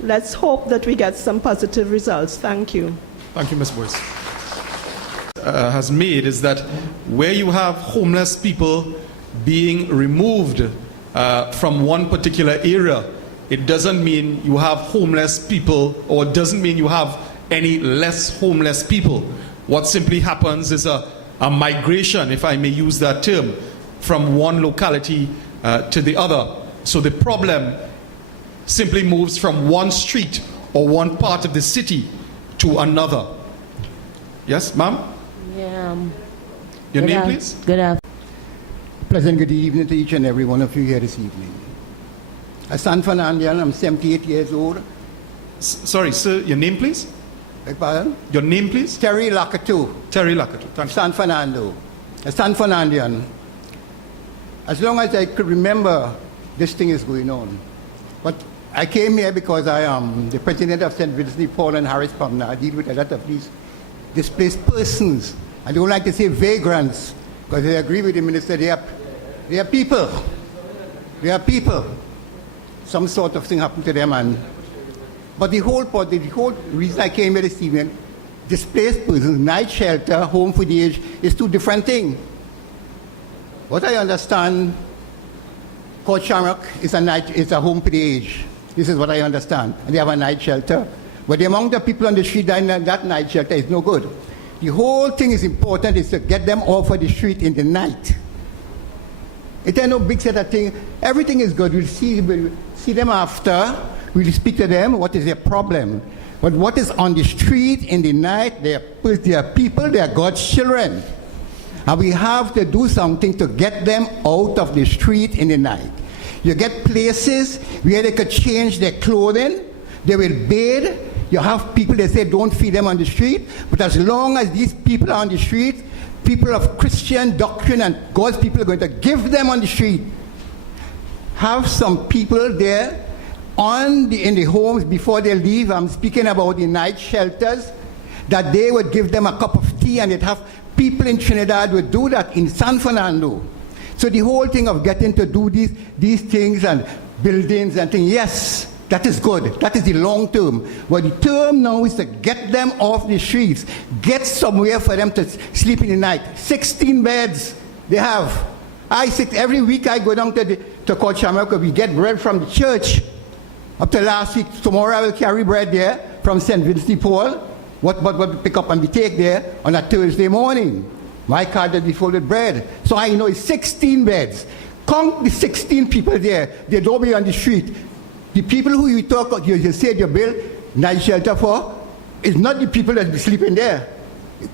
let's hope that we get some positive results. Thank you. Thank you, Ms. Boyce. Has made is that where you have homeless people being removed from one particular area, it doesn't mean you have homeless people, or it doesn't mean you have any less homeless people. What simply happens is a migration, if I may use that term, from one locality to the other. So the problem simply moves from one street or one part of the city to another. Yes, ma'am? Yeah. Your name, please? Good afternoon. Pleasant good evening to each and every one of you here this evening. As San Fernandian, I'm 78 years old. Sorry, sir, your name, please? Beg pardon? Your name, please? Terry Lakatu. Terry Lakatu. Thank you. San Fernando. As San Fernandian, as long as I could remember, this thing is going on. But I came here because I am the president of St. Vincent Paul and Harris Promenade. I deal with a lot of these displaced persons. I don't like to say vagrants, because I agree with the minister, they are people. They are people. Some sort of thing happened to them. But the whole reason I came here this evening, displaced persons, night shelter, home for the aged, is two different things. What I understand, Port Shamrock is a home for the aged. This is what I understand. And they have a night shelter. But the amount of people on the street in that night shelter is no good. The whole thing is important is to get them off of the street in the night. It ain't no big set of thing. Everything is good. We'll see them after. We'll speak to them. What is their problem? But what is on the street in the night, they are people, they are God's children. And we have to do something to get them out of the street in the night. You get places where they could change their clothing. They will bathe. You have people that say don't feed them on the street. But as long as these people are on the street, people of Christian doctrine and God's people are going to give them on the street. Have some people there in the homes before they leave. I'm speaking about the night shelters, that they would give them a cup of tea and they'd have People in Trinidad would do that in San Fernando. So the whole thing of getting to do these things and buildings and things, yes, that is good. That is the long term. But the term now is to get them off the streets, get somewhere for them to sleep in the night. 16 beds they have. Every week I go down to Court Shamrock, we get bread from the church. Up to last week, tomorrow I will carry bread there from St. Vincent de Paul. What we pick up and we take there on a Thursday morning. My card will be full with bread. So I know it's 16 beds. Count the 16 people there. They don't be on the street. The people who you said you build night shelter for, is not the people that be sleeping there.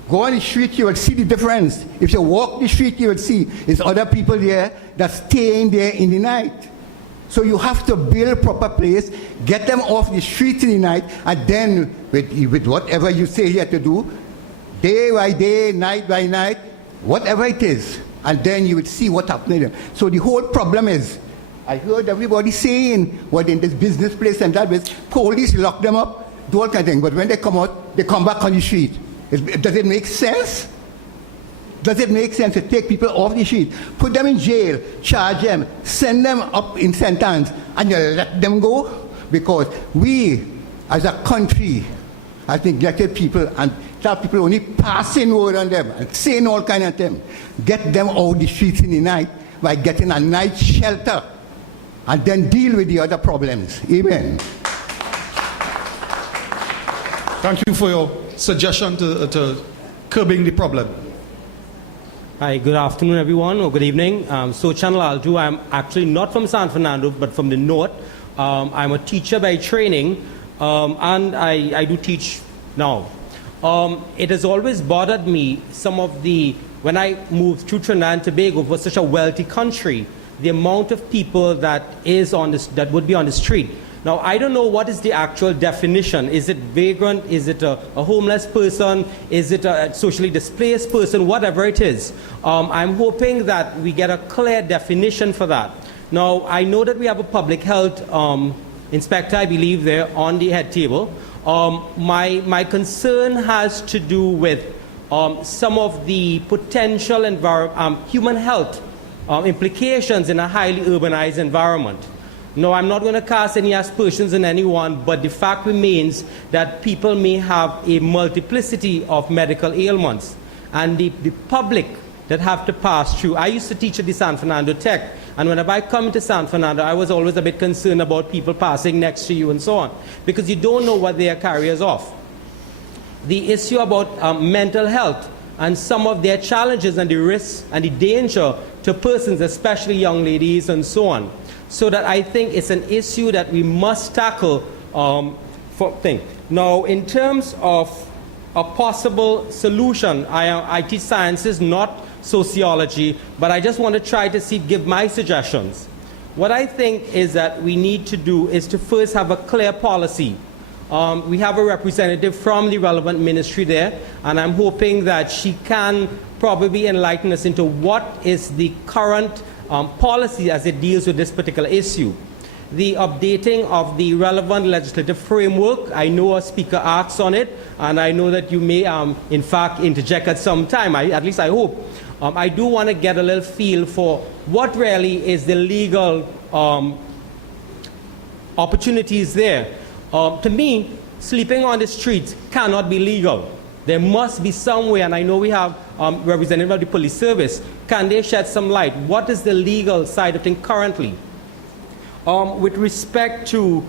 Go on the street, you will see the difference. If you walk the street, you will see it's other people there that's staying there in the night. So you have to build a proper place, get them off the streets in the night, and then with whatever you say here to do, day by day, night by night, whatever it is, and then you will see what's happening. So the whole problem is, I heard everybody saying, what in this business place and that place, police lock them up, do all kind of things, but when they come out, they come back on the street. Does it make sense? Does it make sense to take people off the street, put them in jail, charge them, send them up in sentence, and you let them go? Because we, as a country, as neglected people, and that people only passing word on them and saying all kind of things, get them off the streets in the night by getting a night shelter, and then deal with the other problems. Amen. Thank you for your suggestion to curbing the problem. Hi, good afternoon, everyone, or good evening. So, Channel Alto, I'm actually not from San Fernando, but from the north. I'm a teacher by training, and I do teach now. It has always bothered me, when I moved to Trinidad and Tobago, for such a wealthy country, the amount of people that would be on the street. Now, I don't know what is the actual definition. Is it vagrant? Is it a homeless person? Is it a socially displaced person? Whatever it is. I'm hoping that we get a clear definition for that. Now, I know that we have a public health inspector, I believe, there on the head table. My concern has to do with some of the potential human health implications in a highly urbanized environment. No, I'm not going to cast any aspersions on anyone, but the fact remains that people may have a multiplicity of medical ailments. And the public that have to pass through. I used to teach at the San Fernando Tech, and whenever I come into San Fernando, I was always a bit concerned about people passing next to you and so on, because you don't know what they are carriers of. The issue about mental health and some of their challenges and the risks and the danger to persons, especially young ladies and so on. So that I think it's an issue that we must tackle Now, in terms of a possible solution, I teach sciences, not sociology, but I just want to try to give my suggestions. What I think is that we need to do is to first have a clear policy. We have a representative from the relevant ministry there, and I'm hoping that she can probably enlighten us into what is the current policy as it deals with this particular issue. The updating of the relevant legislative framework, I know a speaker asks on it, and I know that you may in fact interject at some time, at least I hope. I do want to get a little feel for what really is the legal opportunities there. To me, sleeping on the streets cannot be legal. There must be some way, and I know we have representative of the police service. Can they shed some light? What is the legal side of things currently? With respect to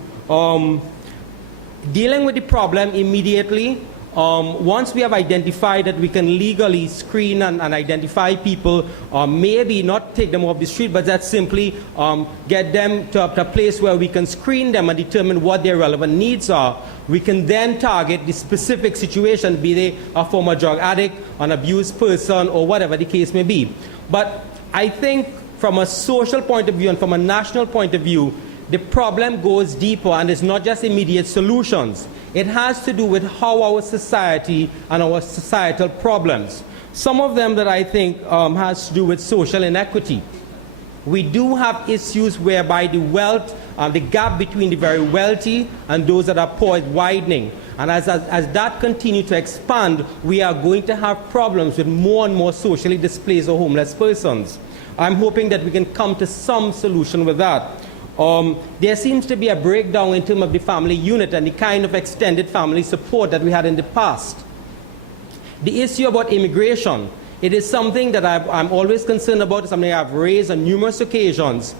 dealing with the problem immediately, once we have identified that we can legally screen and identify people, maybe not take them off the street, but that simply get them to a place where we can screen them and determine what their relevant needs are. We can then target the specific situation, be they a former drug addict, an abused person, or whatever the case may be. But I think from a social point of view and from a national point of view, the problem goes deeper, and it's not just immediate solutions. It has to do with how our society and our societal problems. Some of them that I think has to do with social inequity. We do have issues whereby the wealth the gap between the very wealthy and those that are poor is widening. And as that continues to expand, we are going to have problems with more and more socially displaced or homeless persons. I'm hoping that we can come to some solution with that. There seems to be a breakdown in terms of the family unit and the kind of extended family support that we had in the past. The issue about immigration, it is something that I'm always concerned about, something I've raised on numerous occasions.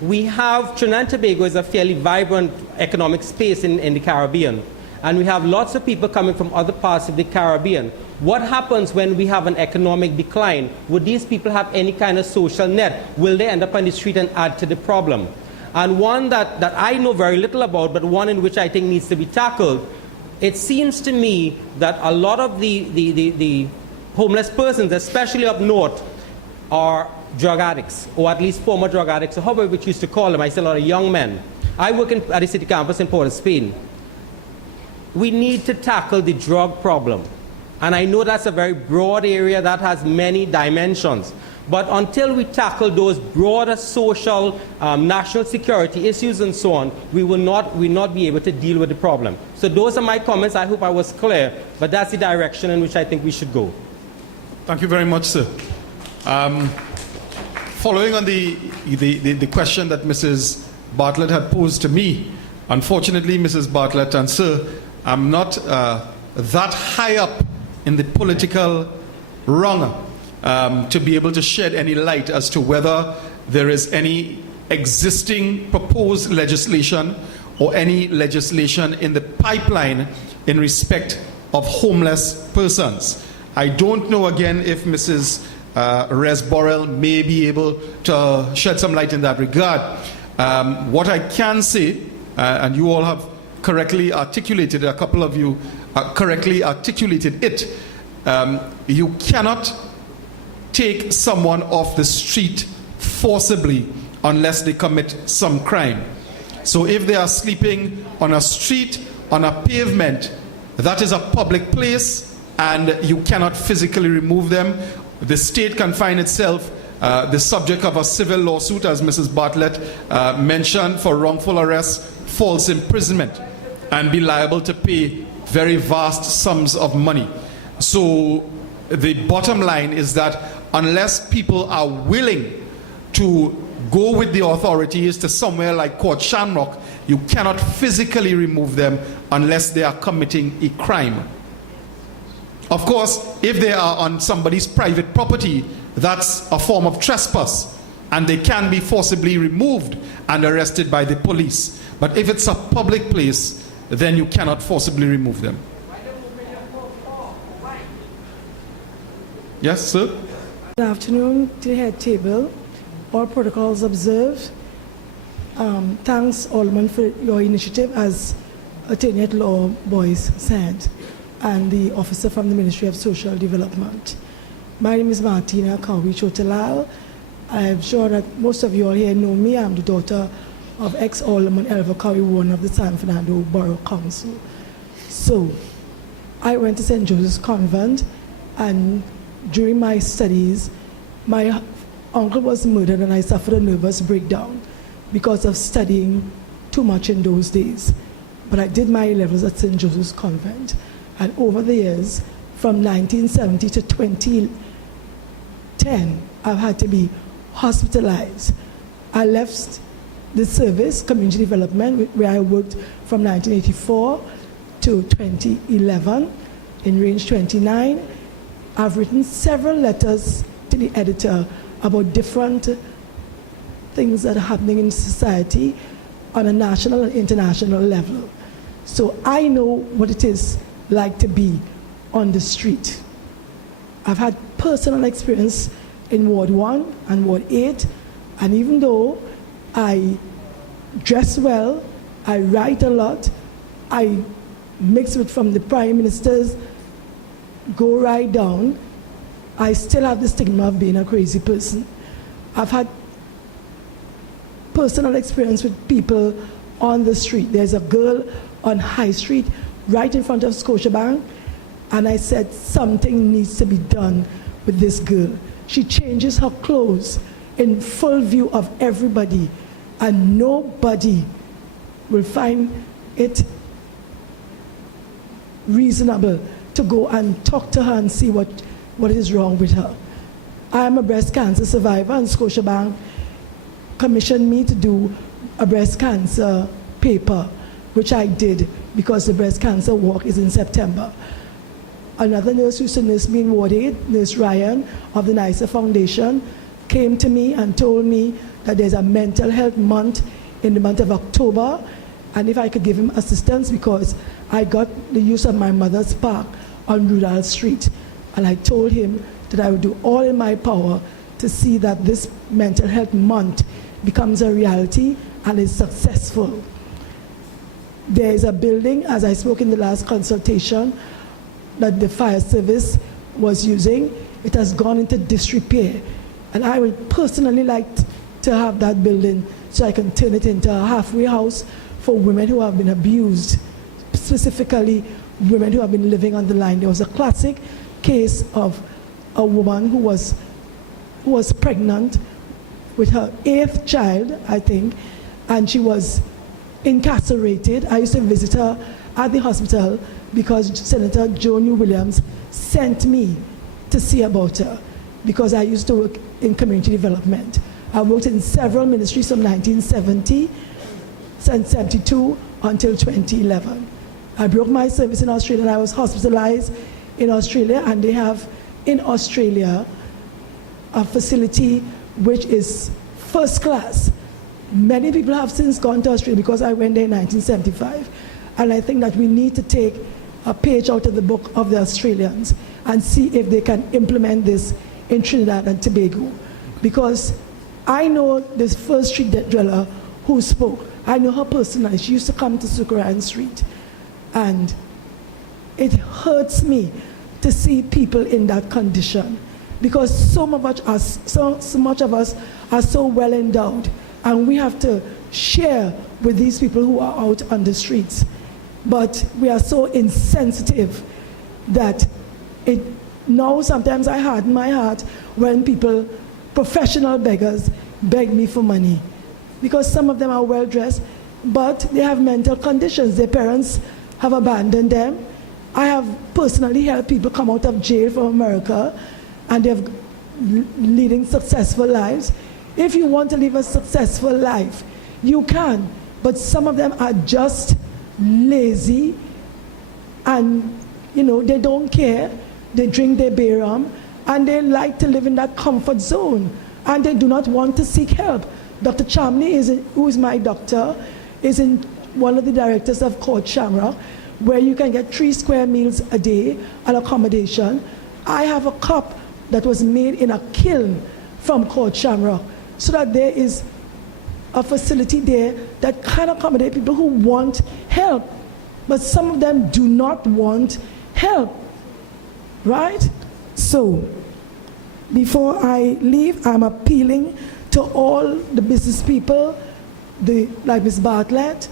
We have, Trinidad and Tobago is a fairly vibrant economic space in the Caribbean, and we have lots of people coming from other parts of the Caribbean. What happens when we have an economic decline? Would these people have any kind of social net? Will they end up on the street and add to the problem? And one that I know very little about, but one in which I think needs to be tackled, it seems to me that a lot of the homeless persons, especially up north, are drug addicts, or at least former drug addicts, or however we choose to call them. I see a lot of young men. I work at the city campus in Port of Spain. We need to tackle the drug problem. And I know that's a very broad area that has many dimensions. But until we tackle those broader social, national security issues and so on, we will not be able to deal with the problem. So those are my comments. I hope I was clear, but that's the direction in which I think we should go. Thank you very much, sir. Following on the question that Mrs. Bartlett had posed to me, unfortunately, Mrs. Bartlett and sir, I'm not that high up in the political rung to be able to shed any light as to whether there is any existing proposed legislation or any legislation in the pipeline in respect of homeless persons. I don't know again if Mrs. Res Borrell may be able to shed some light in that regard. What I can say, and you all have correctly articulated, a couple of you correctly articulated it, you cannot take someone off the street forcibly unless they commit some crime. So if they are sleeping on a street, on a pavement, that is a public place and you cannot physically remove them. The state can find itself the subject of a civil lawsuit, as Mrs. Bartlett mentioned, for wrongful arrest, false imprisonment, and be liable to pay very vast sums of money. So the bottom line is that unless people are willing to go with the authorities to somewhere like Court Shamrock, you cannot physically remove them unless they are committing a crime. Of course, if they are on somebody's private property, that's a form of trespass, and they can be forcibly removed and arrested by the police. But if it's a public place, then you cannot forcibly remove them. Yes, sir? Good afternoon to the head table. All protocols observed. Thanks, Alderman, for your initiative, as Attorney at Law Boyce said, and the officer from the Ministry of Social Development. My name is Martina Kawi Chotalal. I'm sure that most of you all here know me. I'm the daughter of ex-Alderman Elva Kawi, one of the San Fernando Borough Council. So, I went to St. Joseph's Convent, and during my studies, my uncle was murdered and I suffered a nervous breakdown because of studying too much in those days. But I did my A-levels at St. Joseph's Convent. And over the years, from 1970 to 2010, I've had to be hospitalized. I left the service, community development, where I worked from 1984 to 2011 in range 29. I've written several letters to the editor about different things that are happening in society on a national and international level. So I know what it is like to be on the street. I've had personal experience in Ward 1 and Ward 8, and even though I dress well, I write a lot, I mix with from the Prime Minister's go right down, I still have the stigma of being a crazy person. I've had personal experience with people on the street. There's a girl on High Street right in front of Scotiabank, and I said something needs to be done with this girl. She changes her clothes in full view of everybody, and nobody will find it reasonable to go and talk to her and see what is wrong with her. I am a breast cancer survivor, and Scotiabank commissioned me to do a breast cancer paper, which I did because the breast cancer walk is in September. Another nurse who used to nurse me in Ward 8, Nurse Ryan of the NICER Foundation, came to me and told me that there's a mental health month in the month of October, and if I could give him assistance because I got the use of my mother's park on Rudolph Street. And I told him that I would do all in my power to see that this mental health month becomes a reality and is successful. There is a building, as I spoke in the last consultation, that the fire service was using. It has gone into disrepair. And I would personally like to have that building so I can turn it into a halfway house for women who have been abused, specifically women who have been living on the line. There was a classic case of a woman who was pregnant with her 8th child, I think, and she was incarcerated. I used to visit her at the hospital because Senator Joan Williams sent me to see about her because I used to work in community development. I worked in several ministries from 1970, since 72 until 2011. I broke my service in Australia and I was hospitalized in Australia, and they have in Australia a facility which is first class. Many people have since gone to Australia because I went there in 1975, and I think that we need to take a page out of the book of the Australians and see if they can implement this in Trinidad and Tobago. Because I know this first street dweller who spoke. I know her personally. She used to come to Sukaran Street. And it hurts me to see people in that condition because so much of us are so well endowed, and we have to share with these people who are out on the streets. But we are so insensitive that now sometimes I harden my heart when people, professional beggars, beg me for money. Because some of them are well dressed, but they have mental conditions. Their parents have abandoned them. I have personally helped people come out of jail from America, and they're leading successful lives. If you want to live a successful life, you can, but some of them are just lazy, and they don't care. They drink their beer rum, and they like to live in that comfort zone, and they do not want to seek help. Dr. Chamney, who is my doctor, is in one of the directors of Court Shamrock, where you can get 3 square meals a day and accommodation. I have a cup that was made in a kiln from Court Shamrock, so that there is a facility there that can accommodate people who want help. But some of them do not want help, right? So, before I leave, I'm appealing to all the business people, like Ms. Bartlett,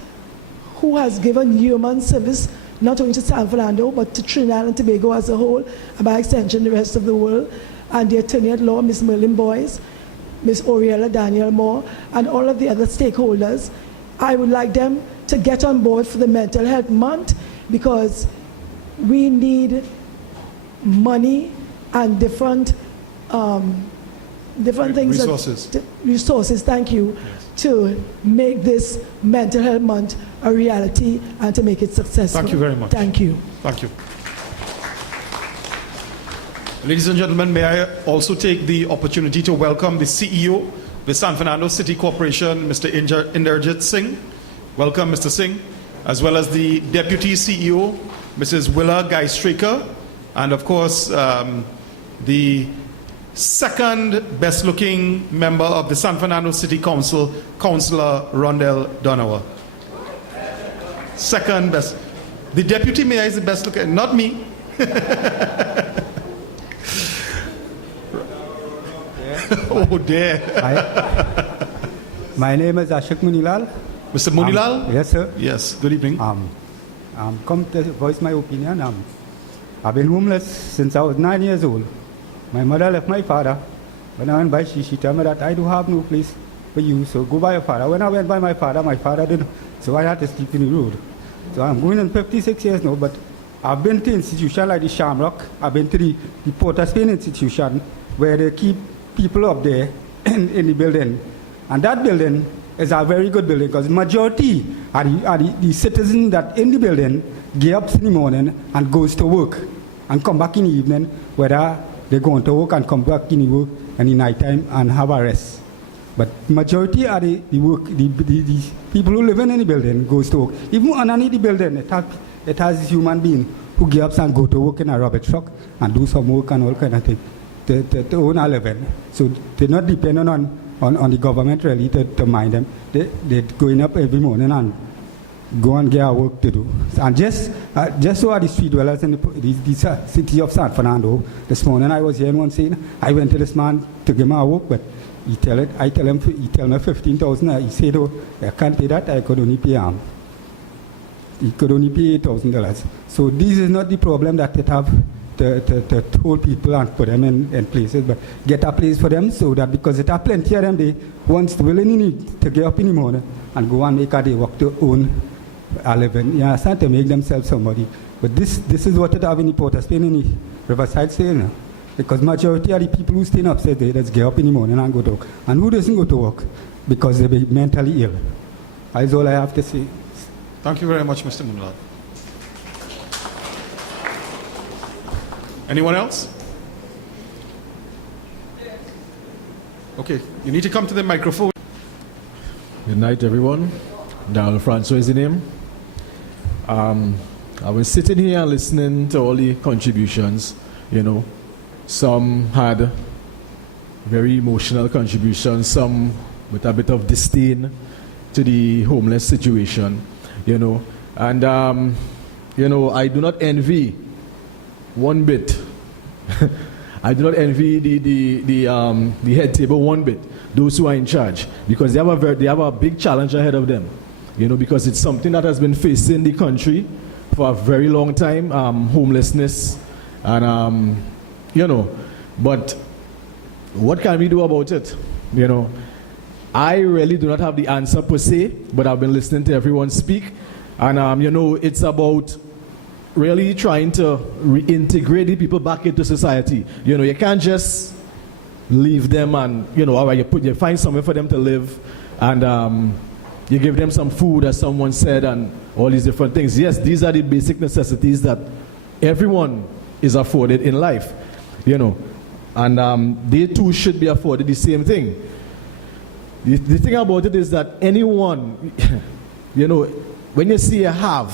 who has given human service not only to San Fernando, but to Trinidad and Tobago as a whole, and by extension the rest of the world, and the Attorney at Law, Ms. Merlin Boyce, Ms. Oriella Daniel Moore, and all of the other stakeholders. I would like them to get on board for the Mental Health Month, because we need money and different things. Resources, thank you, to make this Mental Health Month a reality and to make it successful. Thank you very much. Thank you. Thank you. Ladies and gentlemen, may I also take the opportunity to welcome the CEO of the San Fernando City Corporation, Mr. Inderjit Singh. Welcome, Mr. Singh. As well as the Deputy CEO, Mrs. Willa Guy-Straker. And of course, the second best looking member of the San Fernando City Council, Councillor Rondell Donowa. Second best. The deputy mayor is the best looking, not me. Oh dear. My name is Ashok Munilal. Mr. Munilal? Yes, sir. Yes, good evening. Come to voice my opinion. I've been homeless since I was 9 years old. My mother left my father. When I went by, she told me that I do have no place for you, so go by your father. When I went by my father didn't, so I had to sleep in the road. So I'm going on 56 years now, but I've been to institutions like the Shamrock, I've been to the Port of Spain institution, where they keep people up there in the building. And that building is a very good building, because majority are the citizens that in the building get up in the morning and goes to work and come back in the evening, whether they go to work and come back in the work in the night time and have a rest. But majority are the people who live in the building goes to work. Even underneath the building, it has human being who get up and go to work in a rubber truck and do some work and all kind of thing to own a living. So they're not dependent on the government really to mind them. They're going up every morning and go and get our work to do. And just so are the street dwellers in the city of San Fernando. This morning I was here in one scene. I went to this man to give him our work, but he tell me 15,000. He said, "Oh, I can't pay that. I could only pay he could only pay $8,000." So this is not the problem that they have to hold people and put them in places, but get a place for them so that, because it are plenty of them, they once willing need to get up in the morning and go and make a day work to own a living. You understand, to make themselves somebody. But this is what it have in the Port of Spain in the Riverside Sale now. Because majority of the people who stay upstairs, they just get up in the morning and go to work. And who doesn't go to work? Because they be mentally ill. That's all I have to say. Thank you very much, Mr. Munlad. Anyone else? Okay, you need to come to the microphone. Good night, everyone. Darrell Francois is the name. I was sitting here listening to all the contributions, you know. Some had very emotional contributions, some with a bit of disdain to the homeless situation, you know. And, you know, I do not envy one bit. I do not envy the head table one bit, those who are in charge, because they have a big challenge ahead of them, you know, because it's something that has been facing the country for a very long time, homelessness, and you know, but what can we do about it? You know, I really do not have the answer per se, but I've been listening to everyone speak, and you know, it's about really trying to reintegrate the people back into society. You know, you can't just leave them and, you know, you find somewhere for them to live, and you give them some food, as someone said, and all these different things. Yes, these are the basic necessities that everyone is afforded in life, you know, and they too should be afforded the same thing. The thing about it is that anyone, you know, when you see a have,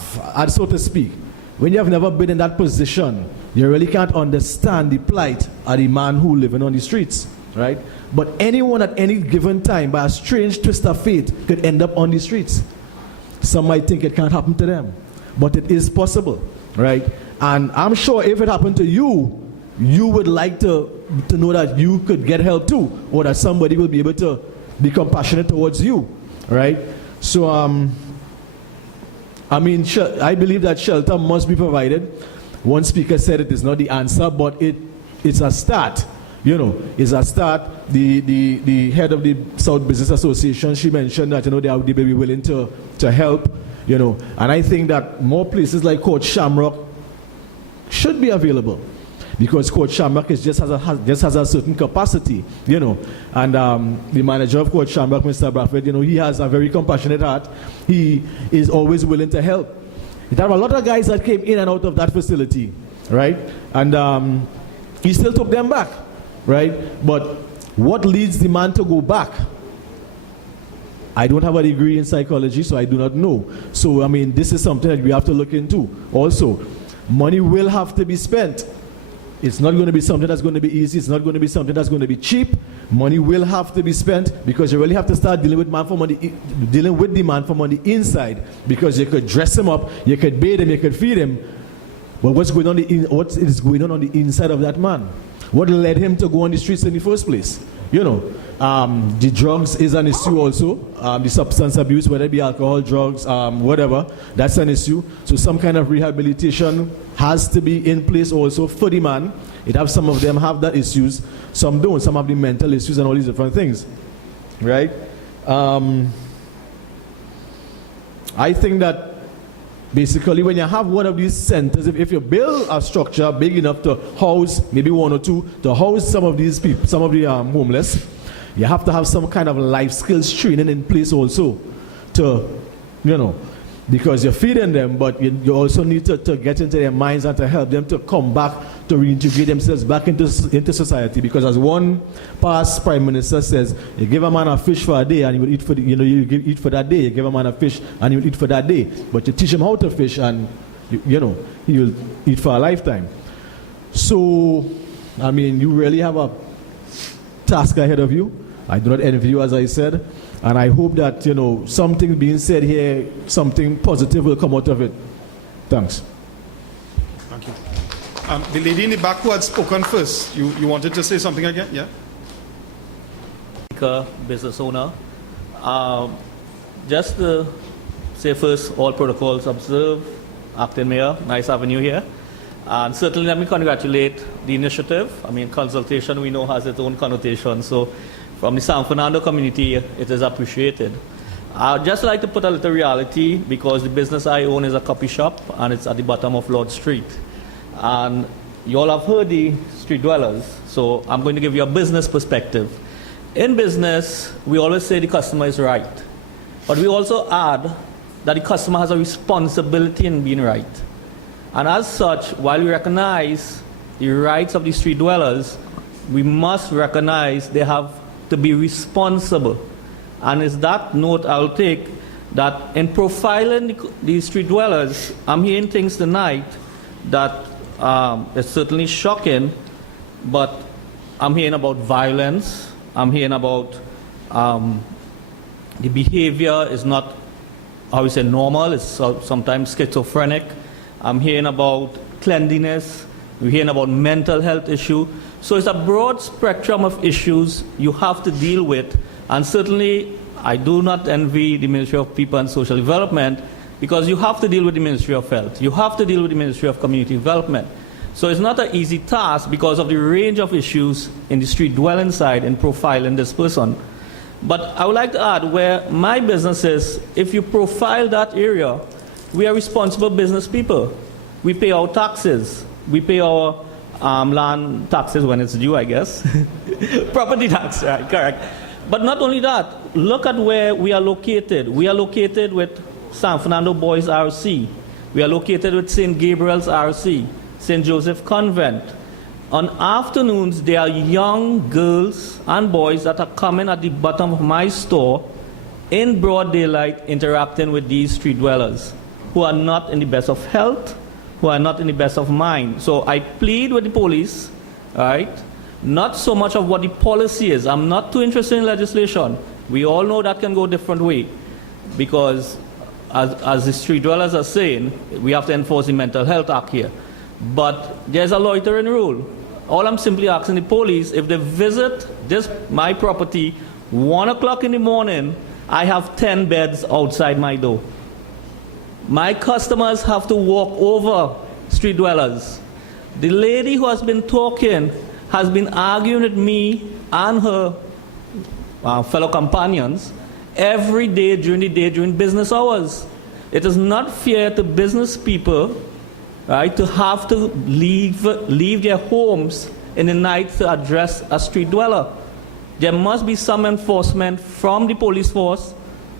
so to speak, when you have never been in that position, you really can't understand the plight of the man who living on the streets, right? But anyone at any given time, by a strange twist of fate, could end up on the streets. Some might think it can't happen to them, but it is possible, right? And I'm sure if it happened to you, you would like to know that you could get help too, or that somebody will be able to be compassionate towards you, right? So, I mean, I believe that shelter must be provided. One speaker said it is not the answer, but it's a start. You know, it's a start. The head of the South Business Association, she mentioned that, you know, they will be willing to help, you know. And I think that more places like Court Shamrock should be available, because Court Shamrock just has a certain capacity, you know. And the manager of Court Shamrock, Mr. Bradford, you know, he has a very compassionate heart. He is always willing to help. There are a lot of guys that came in and out of that facility, right? And he still took them back, right? But what leads the man to go back? I don't have a degree in psychology, so I do not know. So, I mean, this is something that we have to look into. Also, money will have to be spent. It's not going to be something that's going to be easy. It's not going to be something that's going to be cheap. Money will have to be spent, because you really have to start dealing with the man from on the inside, because you could dress him up, you could bathe him, you could feed him. But what is going on the inside of that man? What led him to go on the streets in the first place? You know, the drugs is an issue also. The substance abuse, whether it be alcohol, drugs, whatever, that's an issue. So some kind of rehabilitation has to be in place also for the man. Some of them have that issues, some don't. Some have the mental issues and all these different things, right? I think that basically when you have one of these centers, if you build a structure big enough to house maybe one or two, to house some of these people, some of the homeless, you have to have some kind of life skills training in place also to, because you're feeding them, but you also need to get into their minds and to help them to come back, to reintegrate themselves back into society. Because as one past prime minister says, you give a man a fish for a day and he will eat for you eat for that day. You give a man a fish and he will eat for that day. But you teach him how to fish and he will eat for a lifetime. So, you really have a task ahead of you. I do not envy you, as I said. And I hope that, something being said here, something positive will come out of it. Thanks. Thank you. The lady in the back who had spoken first, you wanted to say something again? Yeah? Business owner. Just to say first, all protocols observed. Acting Mayor, nice having you here. And certainly let me congratulate the initiative. Consultation we know has its own connotation. So from the San Fernando community, it is appreciated. I'd just like to put a little reality, because the business I own is a coffee shop and it's at the bottom of Lord Street. And you all have heard the street dwellers, so I'm going to give you a business perspective. In business, we always say the customer is right, but we also add that the customer has a responsibility in being right. And as such, while we recognize the rights of the street dwellers, we must recognize they have to be responsible. And it's that note I'll take, that in profiling the street dwellers, I'm hearing things tonight that it's certainly shocking, but I'm hearing about violence, I'm hearing about the behavior is not, how we say, normal, it's sometimes schizophrenic. I'm hearing about cleanliness, we're hearing about mental health issue. So it's a broad spectrum of issues you have to deal with, and certainly I do not envy the Ministry of People and Social Development, because you have to deal with the Ministry of Health, you have to deal with the Ministry of Community Development. So it's not an easy task because of the range of issues in the street dwelling side in profiling this person. But I would like to add, where my business is, if you profile that area, we are responsible business people. We pay our taxes, we pay our land taxes when it's due, I guess. Property tax, right, correct. But not only that, look at where we are located. We are located with San Fernando Boys RC. We are located with St. Gabriel's RC, St. Joseph Convent. On afternoons, there are young girls and boys that are coming at the bottom of my store in broad daylight interacting with these street dwellers who are not in the best of health, who are not in the best of mind. So I plead with the police, right? Not so much of what the policy is. I'm not too interested in legislation. We all know that can go a different way, because as the street dwellers are saying, we have to enforce the Mental Health Act here. But there's a loitering rule. All I'm simply asking the police, if they visit my property 1 o'clock in the morning, I have 10 beds outside my door. My customers have to walk over street dwellers. The lady who has been talking has been arguing with me and her fellow companions every day during business hours. It is not fair to business people, right, to have to leave their homes in the night to address a street dweller. There must be some enforcement from the police force,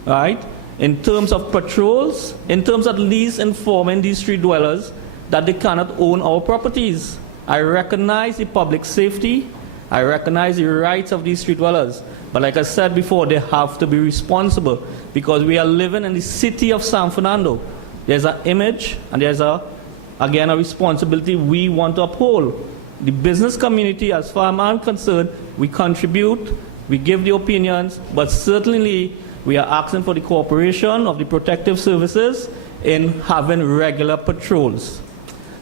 right, in terms of patrols, in terms of at least informing these street dwellers that they cannot own our properties. I recognize the public safety, I recognize the rights of these street dwellers, but like I said before, they have to be responsible, because we are living in the city of San Fernando. There's an image and there's again a responsibility we want to uphold. The business community, as far as I'm concerned, we contribute, we give the opinions, but certainly we are asking for the cooperation of the protective services in having regular patrols.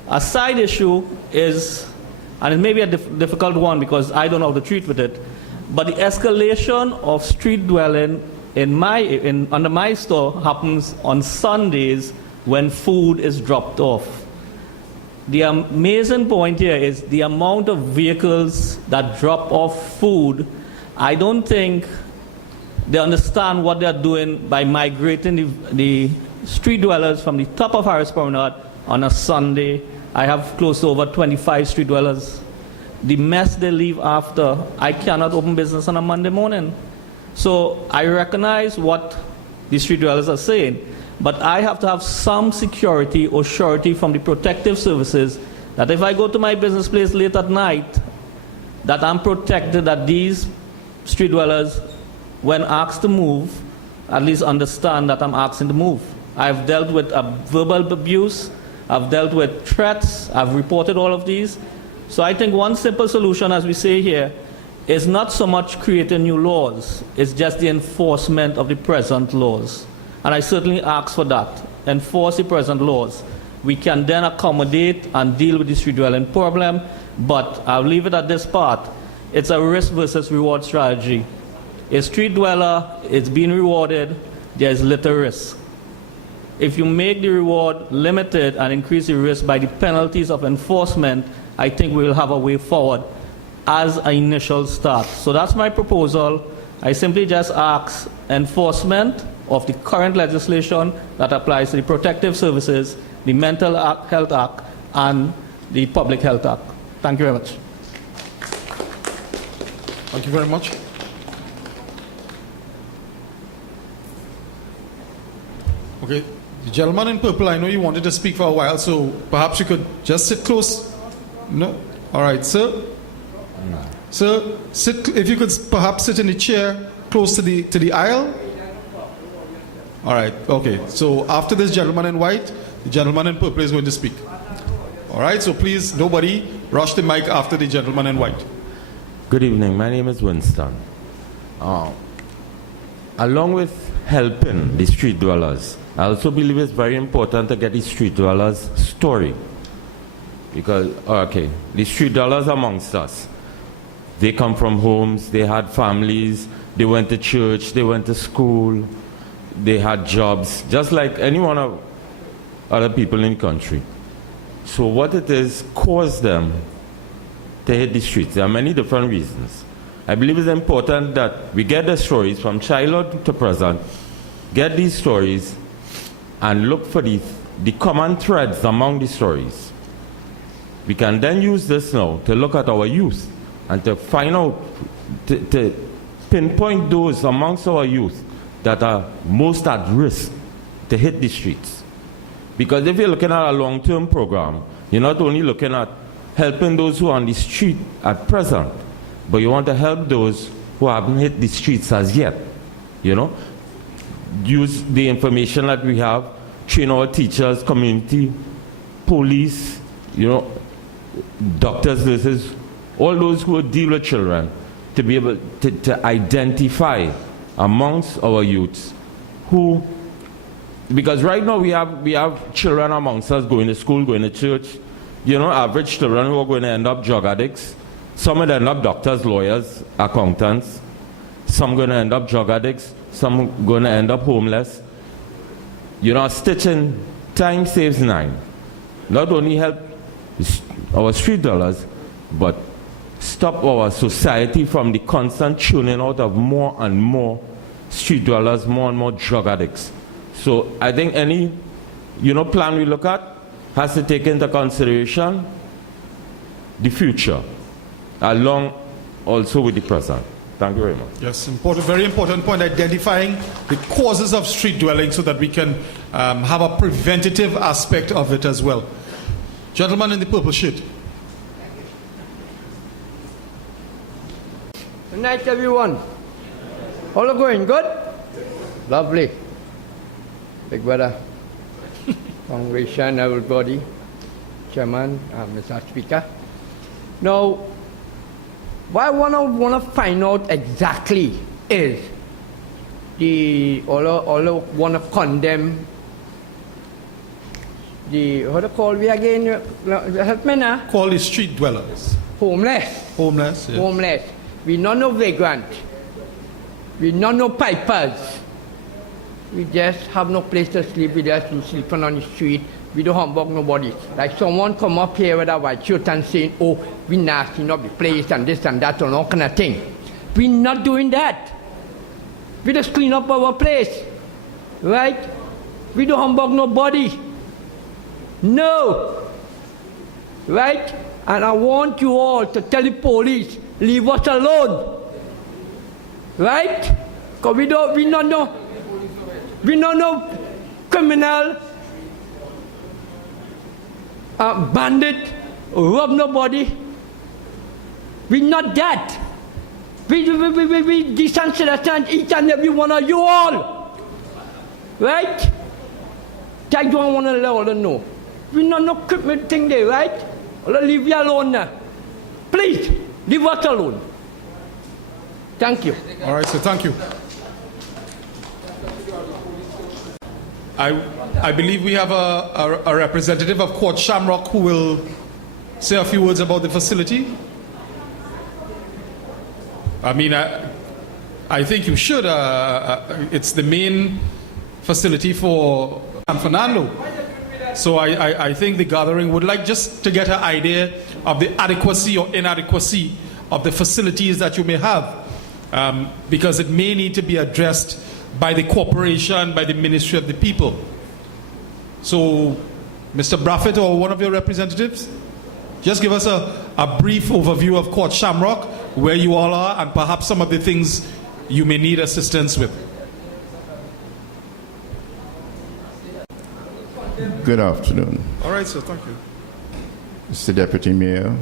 A side issue is, and it may be a difficult one because I don't know how to treat with it, but the escalation of street dwelling under my store happens on Sundays when food is dropped off. The amazing point here is the amount of vehicles that drop off food. I don't think They understand what they're doing by migrating the street dwellers from the top of Harris Promenade on a Sunday. I have close to over 25 street dwellers. The mess they leave after, I cannot open business on a Monday morning. So I recognize what the street dwellers are saying, but I have to have some security or surety from the protective services that if I go to my business place late at night, that I'm protected, that these street dwellers, when asked to move, at least understand that I'm asking to move. I've dealt with verbal abuse, I've dealt with threats, I've reported all of these. So I think one simple solution, as we say here, is not so much creating new laws, it's just the enforcement of the present laws. And I certainly ask for that. Enforce the present laws. We can then accommodate and deal with the street dwelling problem, but I'll leave it at this part. It's a risk versus reward strategy. A street dweller is being rewarded, there is little risk. If you make the reward limited and increase the risk by the penalties of enforcement, I think we will have a way forward as an initial start. So that's my proposal. I simply just ask enforcement of the current legislation that applies to the Protective Services, the Mental Health Act, and the Public Health Act. Thank you very much. Thank you very much. Okay, the gentleman in purple, I know you wanted to speak for a while, so perhaps you could just sit close. No? All right, sir. Sir, sit, if you could perhaps sit in the chair close to the aisle. All right, okay. So after this gentleman in white, the gentleman in purple is going to speak. All right, so please, nobody rush the mic after the gentleman in white. Good evening, my name is Winston. Along with helping the street dwellers, I also believe it's very important to get the street dwellers' story. Because, okay, the street dwellers amongst us, they come from homes, they had families, they went to church, they went to school, they had jobs, just like any one of other people in the country. So what it is caused them to hit the streets. There are many different reasons. I believe it's important that we get the stories from childhood to present, get these stories, and look for the common threads among the stories. We can then use this now to look at our youth and to find out, to pinpoint those amongst our youth that are most at risk to hit the streets. Because if you're looking at a long-term program, you're not only looking at helping those who are on the street at present, but you want to help those who haven't hit the streets as yet. You know, use the information that we have, train our teachers, community, police, you know, doctors, nurses, all those who deal with children, to be able to identify amongst our youths who, because right now we have children amongst us going to school, going to church, you know, average children who are going to end up drug addicts. Some will end up doctors, lawyers, accountants. Some are going to end up drug addicts. Some are going to end up homeless. You know, stitching time saves 9. Not only help our street dwellers, but stop our society from the constant tuning out of more and more street dwellers, more and more drug addicts. So I think any, you know, plan we look at has to take into consideration the future, along also with the present. Thank you very much. Yes, important, very important point, identifying the causes of street dwelling so that we can have a preventative aspect of it as well. Gentleman in the purple shirt. Good night, everyone. All are going good? Lovely. Big brother, congregation, everybody, chairman, Mr. Speaker. Now, what I want to find out exactly is all want to condemn the, how to call we again, help me now? Call the street dwellers. Homeless. Homeless, yes. Homeless. We not no vagrant. We not no pipers. We just have no place to sleep. We just sleeping on the street. We don't humbug nobody. Like someone come up here with a white shirt and saying, oh, we nasty, not the place and this and that and all kind of thing. We're not doing that. We just clean up our place, right? We don't humbug nobody. No. Right? And I want you all to tell the police, leave us alone. Right? Because we don't know criminal, bandit, rob nobody. We not that. We decent citizens, each and every one of you all. Right? I don't want to let all them know. We not no criminal thing there, right? Leave you alone now. Please, leave us alone. Thank you. All right, so thank you. I believe we have a representative of Court Shamrock who will say a few words about the facility. I mean, I think you should. It's the main facility for San Fernando. So I think the gathering would like just to get an idea of the adequacy or inadequacy of the facilities that you may have, because it may need to be addressed by the corporation, by the Ministry of the People. So, Mr. Braffett or one of your representatives, just give us a brief overview of Court Shamrock, where you all are, and perhaps some of the things you may need assistance with. Good afternoon. All right, sir, thank you. Mr. Deputy Mayor,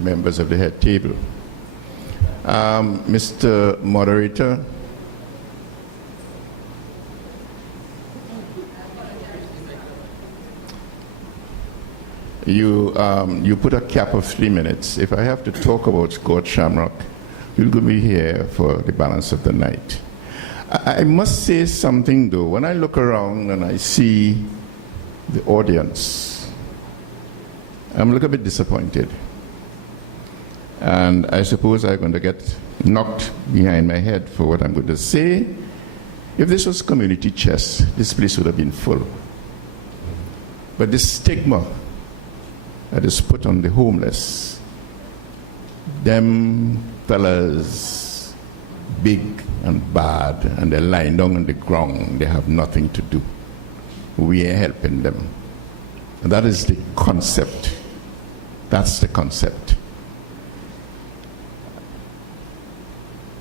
members of the head table. Mr. Moderator, you put a cap of 3 minutes. If I have to talk about Court Shamrock, you're going to be here for the balance of the night. I must say something though. When I look around and I see the audience, I'm a little bit disappointed. And I suppose I'm going to get knocked behind my head for what I'm going to say. If this was community chess, this place would have been full. But the stigma that is put on the homeless, them fellas, big and bad, and they're lying down on the ground, they have nothing to do. We are helping them. And that is the concept. That's the concept.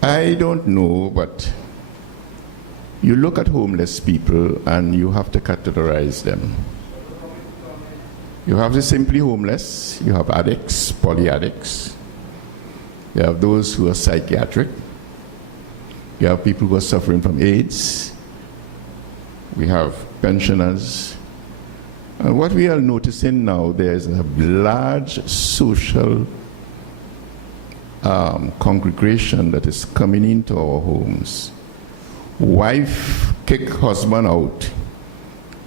I don't know, but you look at homeless people and you have to categorize them. You have the simply homeless, you have addicts, polyaddicts, you have those who are psychiatric, you have people who are suffering from AIDS, we have pensioners. And what we are noticing now, there's a large social congregation that is coming into our homes. Wife kick husband out,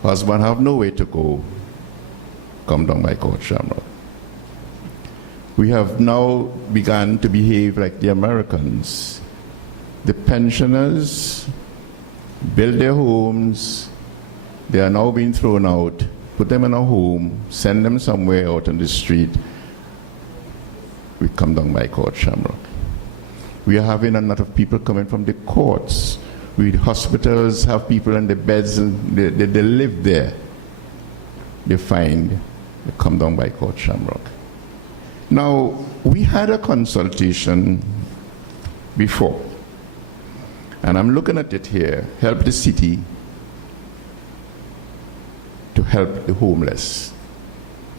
husband have nowhere to go, come down by Court Shamrock. We have now begun to behave like the Americans. The pensioners build their homes, they are now being thrown out, put them in a home, send them somewhere out on the street. We come down by Court Shamrock. We are having a lot of people coming from the courts. Hospitals have people in the beds and they live there. They come down by Court Shamrock. Now, we had a consultation before, and I'm looking at it here, help the city to help the homeless,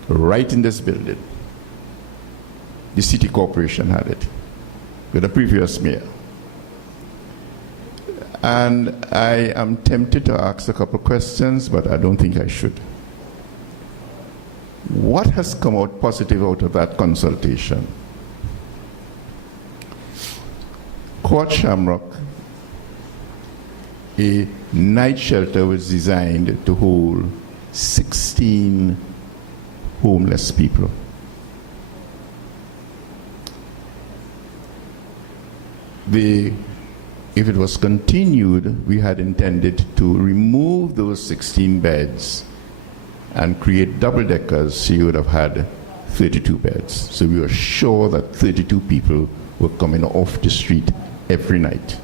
right in this building. The city corporation had it with the previous mayor. And I am tempted to ask a couple questions, but I don't think I should. What has come out positive out of that consultation? Court Shamrock, a night shelter was designed to hold 16 homeless people. If it was continued, we had intended to remove those 16 beds and create double-deckers, so you would have had 32 beds. So we were sure that 32 people were coming off the street every night.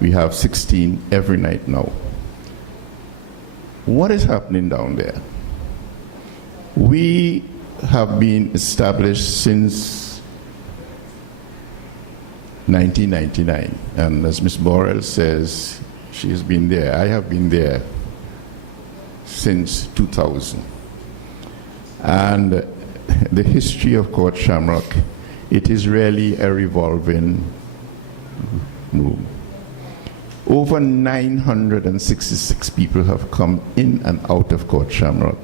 We have 16 every night now. What is happening down there? We have been established since 1999, and as Ms. Borrell says, she has been there. I have been there since 2000. And the history of Court Shamrock, it is really a revolving room. Over 966 people have come in and out of Court Shamrock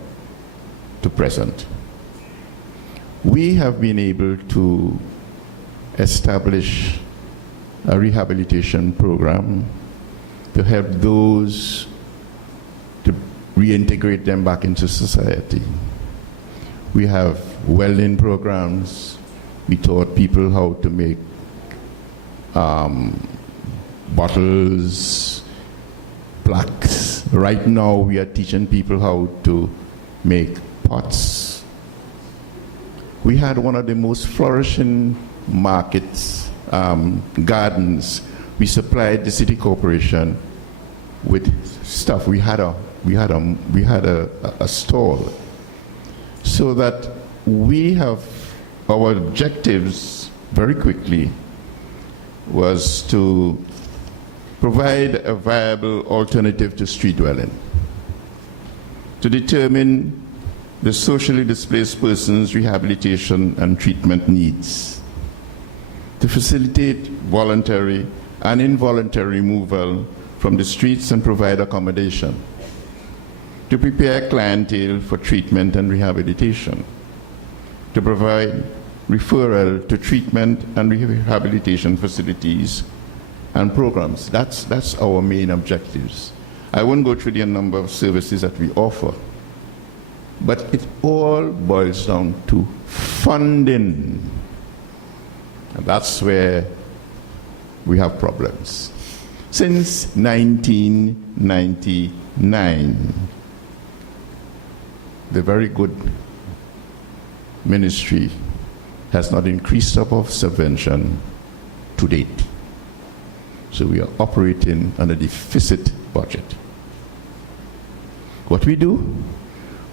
to present. We have been able to establish a rehabilitation program to help those to reintegrate them back into society. We have welding programs. We taught people how to make bottles, plaques. Right now we are teaching people how to make pots. We had one of the most flourishing markets, gardens. We supplied the city corporation with stuff. We had a stall, so that we have our objectives very quickly was to provide a viable alternative to street dwelling, to determine the socially displaced persons' rehabilitation and treatment needs, to facilitate voluntary and involuntary removal from the streets and provide accommodation, to prepare clientele for treatment and rehabilitation, to provide referral to treatment and rehabilitation facilities and programs. That's our main objectives. I won't go through the number of services that we offer, but it all boils down to funding. And that's where we have problems. Since 1999, the very good ministry has not increased above subvention to date. So we are operating on a deficit budget. What we do,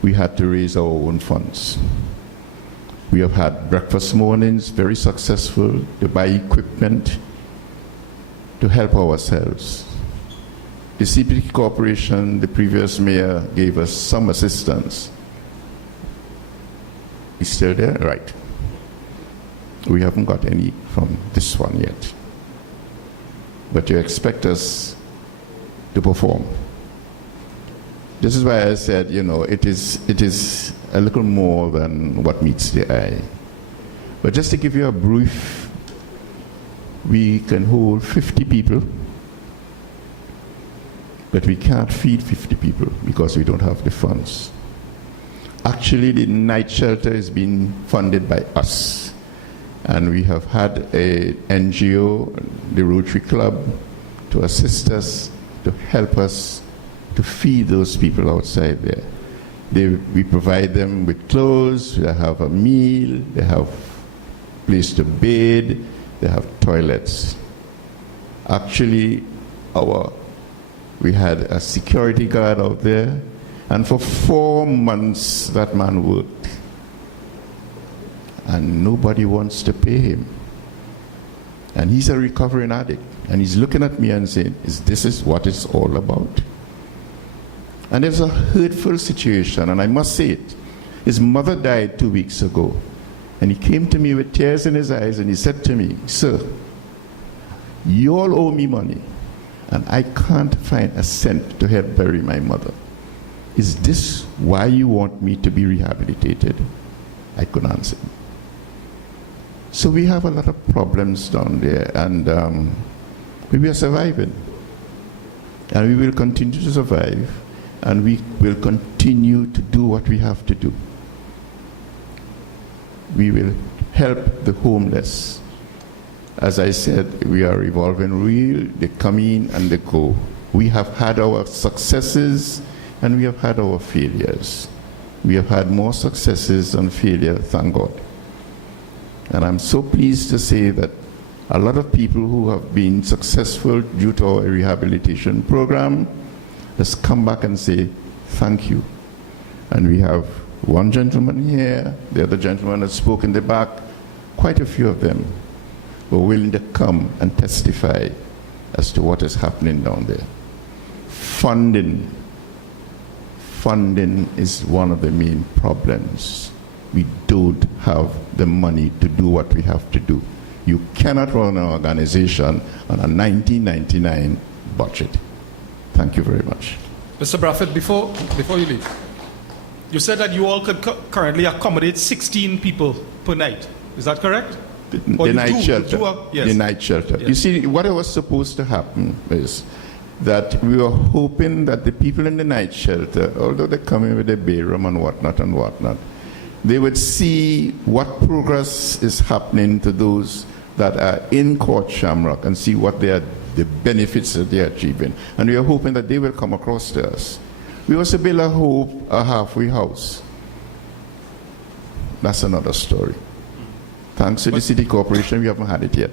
we had to raise our own funds. We have had breakfast mornings, very successful, to buy equipment to help ourselves. The CPT Corporation, the previous mayor, gave us some assistance. He's still there? Right. We haven't got any from this one yet. But you expect us to perform. This is why I said, it is a little more than what meets the eye. But just to give you a brief, we can hold 50 people, but we can't feed 50 people because we don't have the funds. Actually, the night shelter is being funded by us. And we have had an NGO, the Rotary Club, to assist us, to help us to feed those people outside there. We provide them with clothes, they have a meal, they have a place to bathe, they have toilets. Actually, we had a security guard out there, and for 4 months that man worked. And nobody wants to pay him. And he's a recovering addict. And he's looking at me and saying, this is what it's all about? And there's a hurtful situation, and I must say it. His mother died 2 weeks ago. And he came to me with tears in his eyes, and he said to me, "Sir, you all owe me money, and I can't find a cent to help bury my mother. Is this why you want me to be rehabilitated?" I couldn't answer him. So we have a lot of problems down there, and we are surviving. And we will continue to survive, and we will continue to do what we have to do. We will help the homeless. As I said, we are revolving wheel, they come in and they go. We have had our successes, and we have had our failures. We have had more successes than failure, thank God. And I'm so pleased to say that A lot of people who have been successful due to our rehabilitation program has come back and say, thank you. And we have one gentleman here, the other gentleman that spoke in the back, quite a few of them were willing to come and testify as to what is happening down there. Funding is one of the main problems. We don't have the money to do what we have to do. You cannot run an organization on a 1999 budget. Thank you very much. Mr. Braffett, before you leave, you said that you all could currently accommodate 16 people per night. Is that correct? The night shelter. Yes. The night shelter. Yes. You see, what was supposed to happen is that we were hoping that the people in the night shelter, although they come in with a bay room and whatnot, they would see what progress is happening to those that are in Court Shamrock and see what the benefits that they are achieving. And we are hoping that they will come across to us. We also build a halfway house. That's another story. Thanks to the city corporation, we haven't had it yet.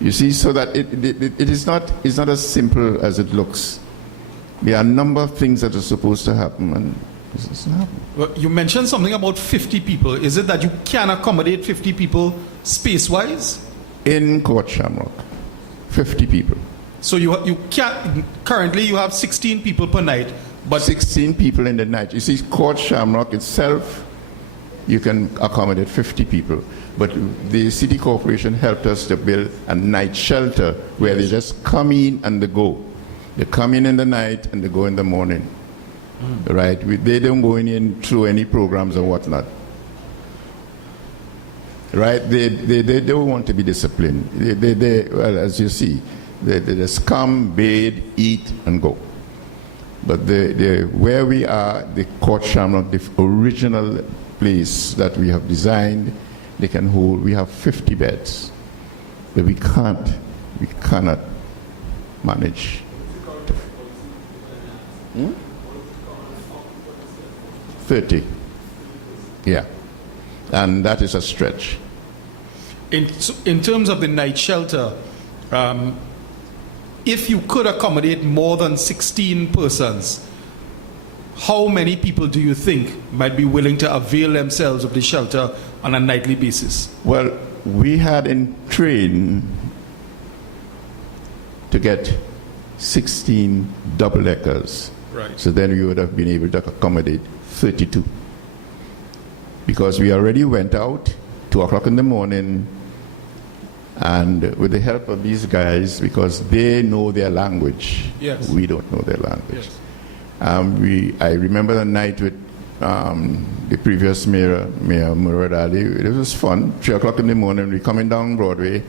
You see, so that it is not as simple as it looks. There are a number of things that are supposed to happen, and this doesn't happen. Well, you mentioned something about 50 people. Is it that you can accommodate 50 people space-wise? In Court Shamrock, 50 people. So you can't, currently you have 16 people per night, but 16 people in the night. You see, Court Shamrock itself, you can accommodate 50 people. But the city corporation helped us to build a night shelter where they just come in and they go. They come in the night and they go in the morning. Right? They don't go in through any programs or whatnot. Right? They don't want to be disciplined. Well, as you see, they just come, bathe, eat, and go. But where we are, the Court Shamrock, the original place that we have designed, they can hold, we have 50 beds. But we cannot manage. 30. Yeah. And that is a stretch. In terms of the night shelter, if you could accommodate more than 16 persons, how many people do you think might be willing to avail themselves of the shelter on a nightly basis? Well, we had in train to get 16 double-deckers. Right. So then we would have been able to accommodate 32. Because we already went out 2 o'clock in the morning, and with the help of these guys, because they know their language, yes. We don't know their language. Yes. I remember the night with the previous Mayor Murad Ali. It was fun. 3 o'clock in the morning, we coming down Broadway.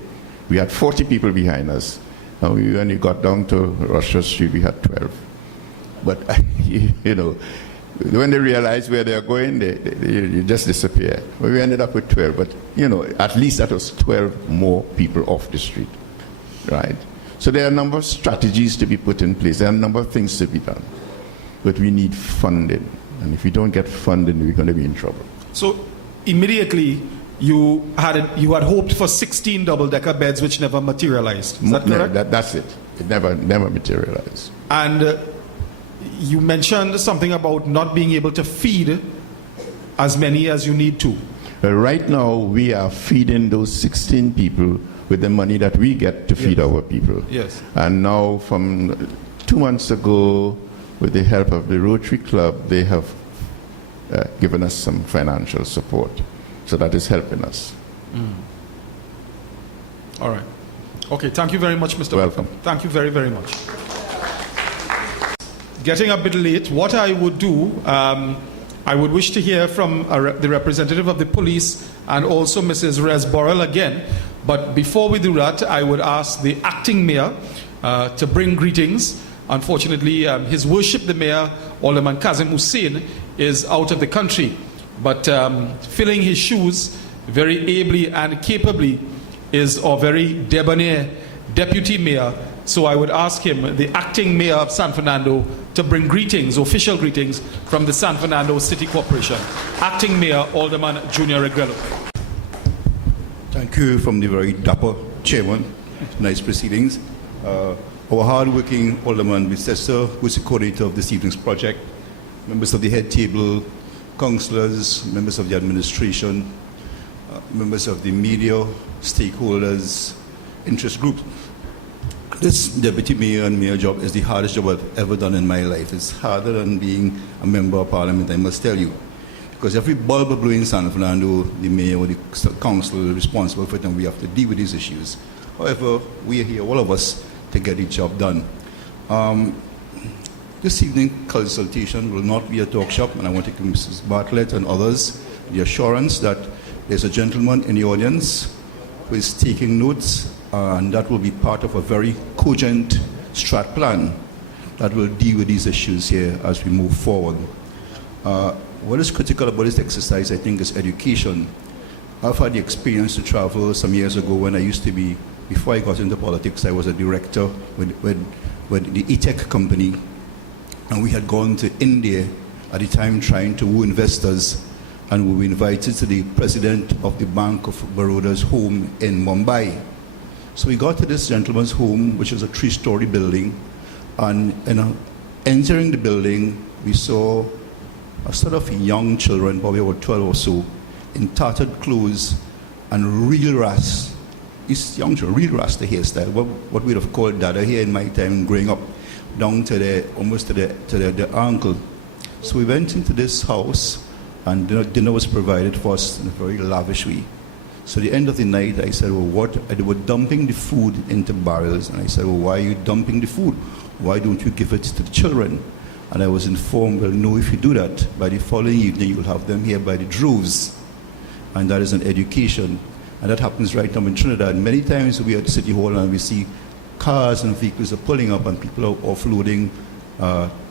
We had 40 people behind us. And when we got down to Russia Street, we had 12. But, you know, when they realize where they're going, they just disappear. Well, we ended up with 12, but, you know, at least that was 12 more people off the street, right? So there are a number of strategies to be put in place. There are a number of things to be done. But we need funding. And if we don't get funding, we're going to be in trouble. So immediately, you had hoped for 16 double-decker beds, which never materialized. Is that correct? That's it. It never materialized. And you mentioned something about not being able to feed as many as you need to. Well, right now, we are feeding those 16 people with the money that we get to feed our people. Yes. And now, from 2 months ago, with the help of the Rotary Club, they have given us some financial support. So that is helping us. All right. Okay, thank you very much, Mr. Welcome. Thank you very, very much. Getting a bit late, what I would do, I would wish to hear from the representative of the police and also Mrs. Rez Borrell again. But before we do that, I would ask the acting mayor to bring greetings. Unfortunately, His Worship the Mayor, Alderman Kazim Hussein, is out of the country. But filling his shoes very ably and capably is our very debonair deputy mayor. So I would ask him, the acting mayor of San Fernando, to bring greetings, official greetings, from the San Fernando City Corporation. Acting Mayor Alderman Junior Regrello. Thank you from the very dapper Chairman. Nice proceedings. Our hard-working Alderman Bissessor, who is the coordinator of this evening's project, members of the head table, councillors, members of the administration, members of the media, stakeholders, interest groups. This deputy mayor and mayor job is the hardest job I've ever done in my life. It's harder than being a member of parliament, I must tell you. Because every bulb blowing in San Fernando, the mayor or the council is responsible for it, and we have to deal with these issues. However, we are here, all of us, to get the job done. This evening consultation will not be a talk shop, and I want to give Mrs. Bartlett and others the assurance that there's a gentleman in the audience who is taking notes, and that will be part of a very cogent strat plan that will deal with these issues here as we move forward. What is critical about this exercise, I think, is education. I've had the experience to travel some years ago when I used to be, before I got into politics, I was a director with the e-tech company, and we had gone to India at the time trying to woo investors, and we were invited to the president of the Bank of Baroda's home in Mumbai. So we got to this gentleman's home, which was a 3-story building, and entering the building, we saw a sort of young children, probably about 12 or so, in tattered clothes and real ras. These young children, real rasta hairstyle, what we'd have called dada hair in my time growing up, down to almost to the ankle. So we went into this house, and dinner was provided for us in a very lavish way. So at the end of the night, I said, well, what? They were dumping the food into barrels, and I said, well, why are you dumping the food? Why don't you give it to the children? And I was informed, well, no, if you do that, by the following evening, you'll have them here by the droves. And that is an education. And that happens right now in Trinidad. Many times we are at City Hall and we see cars and vehicles are pulling up and people are offloading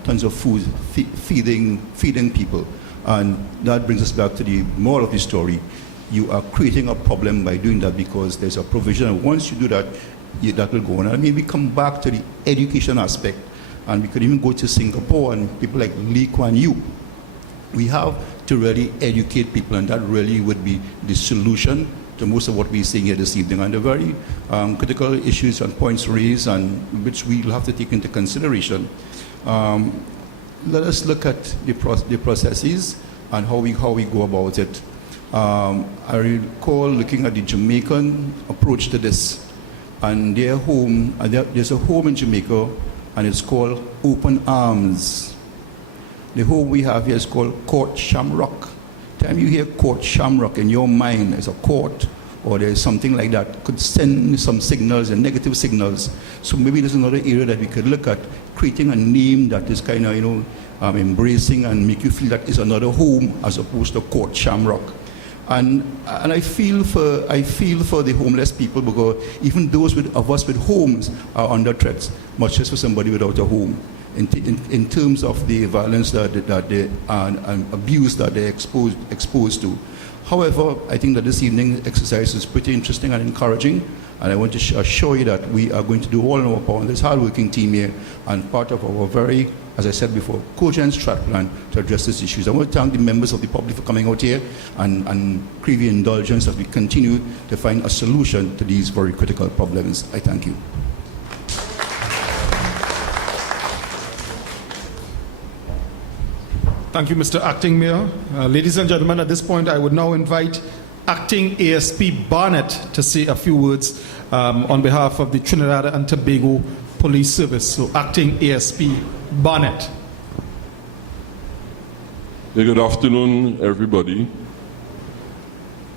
tons of food, feeding people. And that brings us back to the moral of the story. You are creating a problem by doing that because there's a provision. And once you do that, that will go on. And maybe come back to the education aspect. And we could even go to Singapore and people like Lee Kuan Yew. We have to really educate people, and that really would be the solution to most of what we're seeing here this evening. And the very critical issues and points raised, and which we'll have to take into consideration. Let us look at the processes and how we go about it. I recall looking at the Jamaican approach to this, and their home, there's a home in Jamaica, and it's called Open Arms. The home we have here is called Court Shamrock. Time you hear Court Shamrock in your mind as a court, or there's something like that, could send some signals and negative signals. So maybe there's another area that we could look at, creating a name that is kind of, embracing and make you feel that it's another home as opposed to Court Shamrock. And I feel for the homeless people, because even those of us with homes are under threats, much less for somebody without a home. In terms of the violence that they and abuse that they're exposed to. However, I think that this evening's exercise is pretty interesting and encouraging, and I want to assure you that we are going to do all in our power on this hard-working team here, and part of our very, as I said before, cogent strat plan to address these issues. I want to thank the members of the public for coming out here and crave your indulgence as we continue to find a solution to these very critical problems. I thank you. Thank you, Mr. Acting Mayor. Ladies and gentlemen, at this point, I would now invite Acting ASP Barnett to say a few words on behalf of the Trinidad and Tobago Police Service. So, Acting ASP Barnett. Good afternoon, everybody.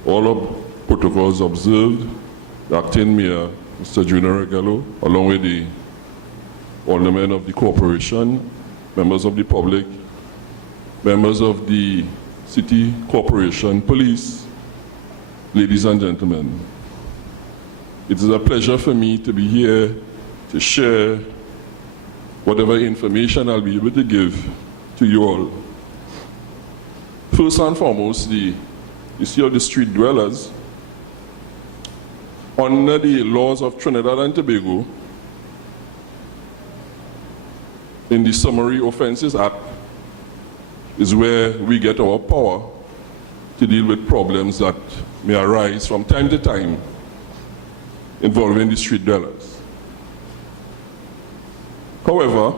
All of protocols observed. The Acting Mayor, Mr. Junior Regallo, along with the aldermen of the corporation, members of the public, members of the City Corporation Police, ladies and gentlemen. It is a pleasure for me to be here to share whatever information I'll be able to give to you all. First and foremost, the issue of the street dwellers. Under the laws of Trinidad and Tobago, in the Summary Offences Act, is where we get our power to deal with problems that may arise from time to time. involving the street dwellers. However,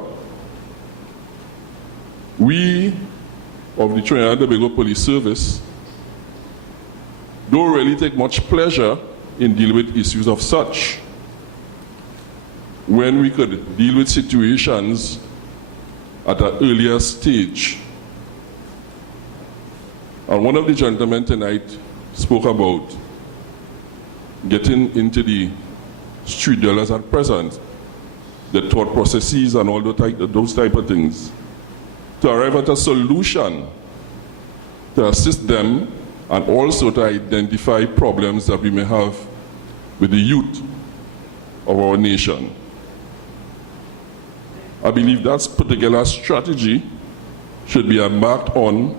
we of the Trinidad and Tobago Police Service don't really take much pleasure in dealing with issues of such, when we could deal with situations at an earlier stage. And one of the gentlemen tonight spoke about getting into the street dwellers at present, the thought processes and all those type of things, to arrive at a solution to assist them and also to identify problems that we may have with the youth of our nation. I believe that particular strategy should be embarked on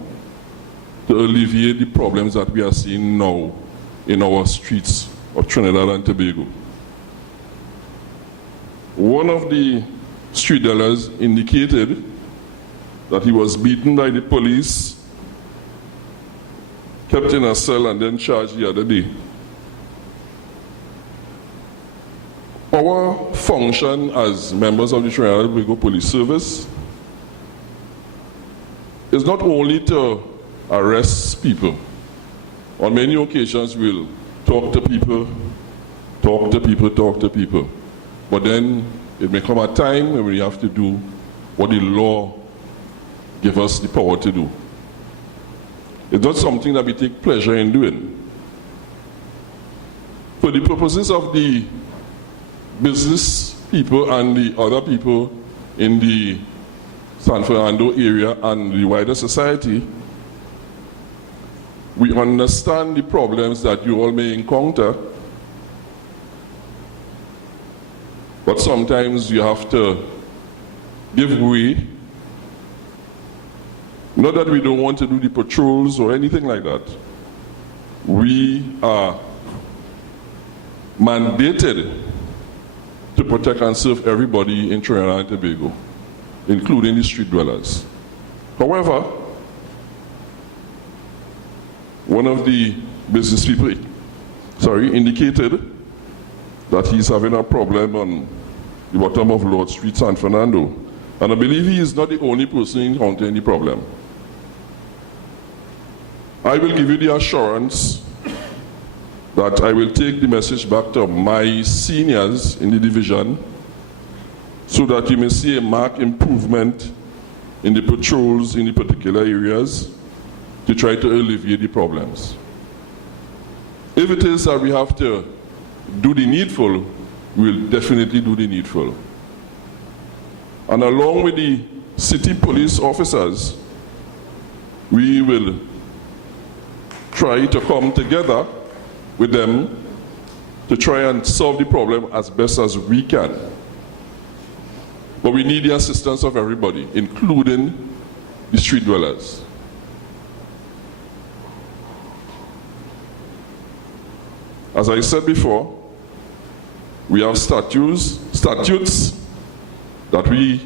to alleviate the problems that we are seeing now in our streets of Trinidad and Tobago. One of the street dwellers indicated that he was beaten by the police, kept in a cell, and then charged the other day. Our function as members of the Trinidad and Tobago Police Service is not only to arrest people. On many occasions we'll talk to people, but then it may come a time when we have to do what the law gives us the power to do. It's not something that we take pleasure in doing. For the purposes of the business people and the other people in the San Fernando area and the wider society, we understand the problems that you all may encounter, but sometimes you have to give way. Not that we don't want to do the patrols or anything like that. We are mandated to protect and serve everybody in Trinidad and Tobago, including the street dwellers. However, one of the business people indicated that he's having a problem on the bottom of Lord Street, San Fernando. And I believe he is not the only person encountering the problem. I will give you the assurance that I will take the message back to my seniors in the division so that you may see a marked improvement in the patrols in the particular areas to try to alleviate the problems. If it is that we have to do the needful, we will definitely do the needful. And along with the city police officers, we will try to come together with them to try and solve the problem as best as we can. But we need the assistance of everybody, including the street dwellers. As I said before, we have statutes that we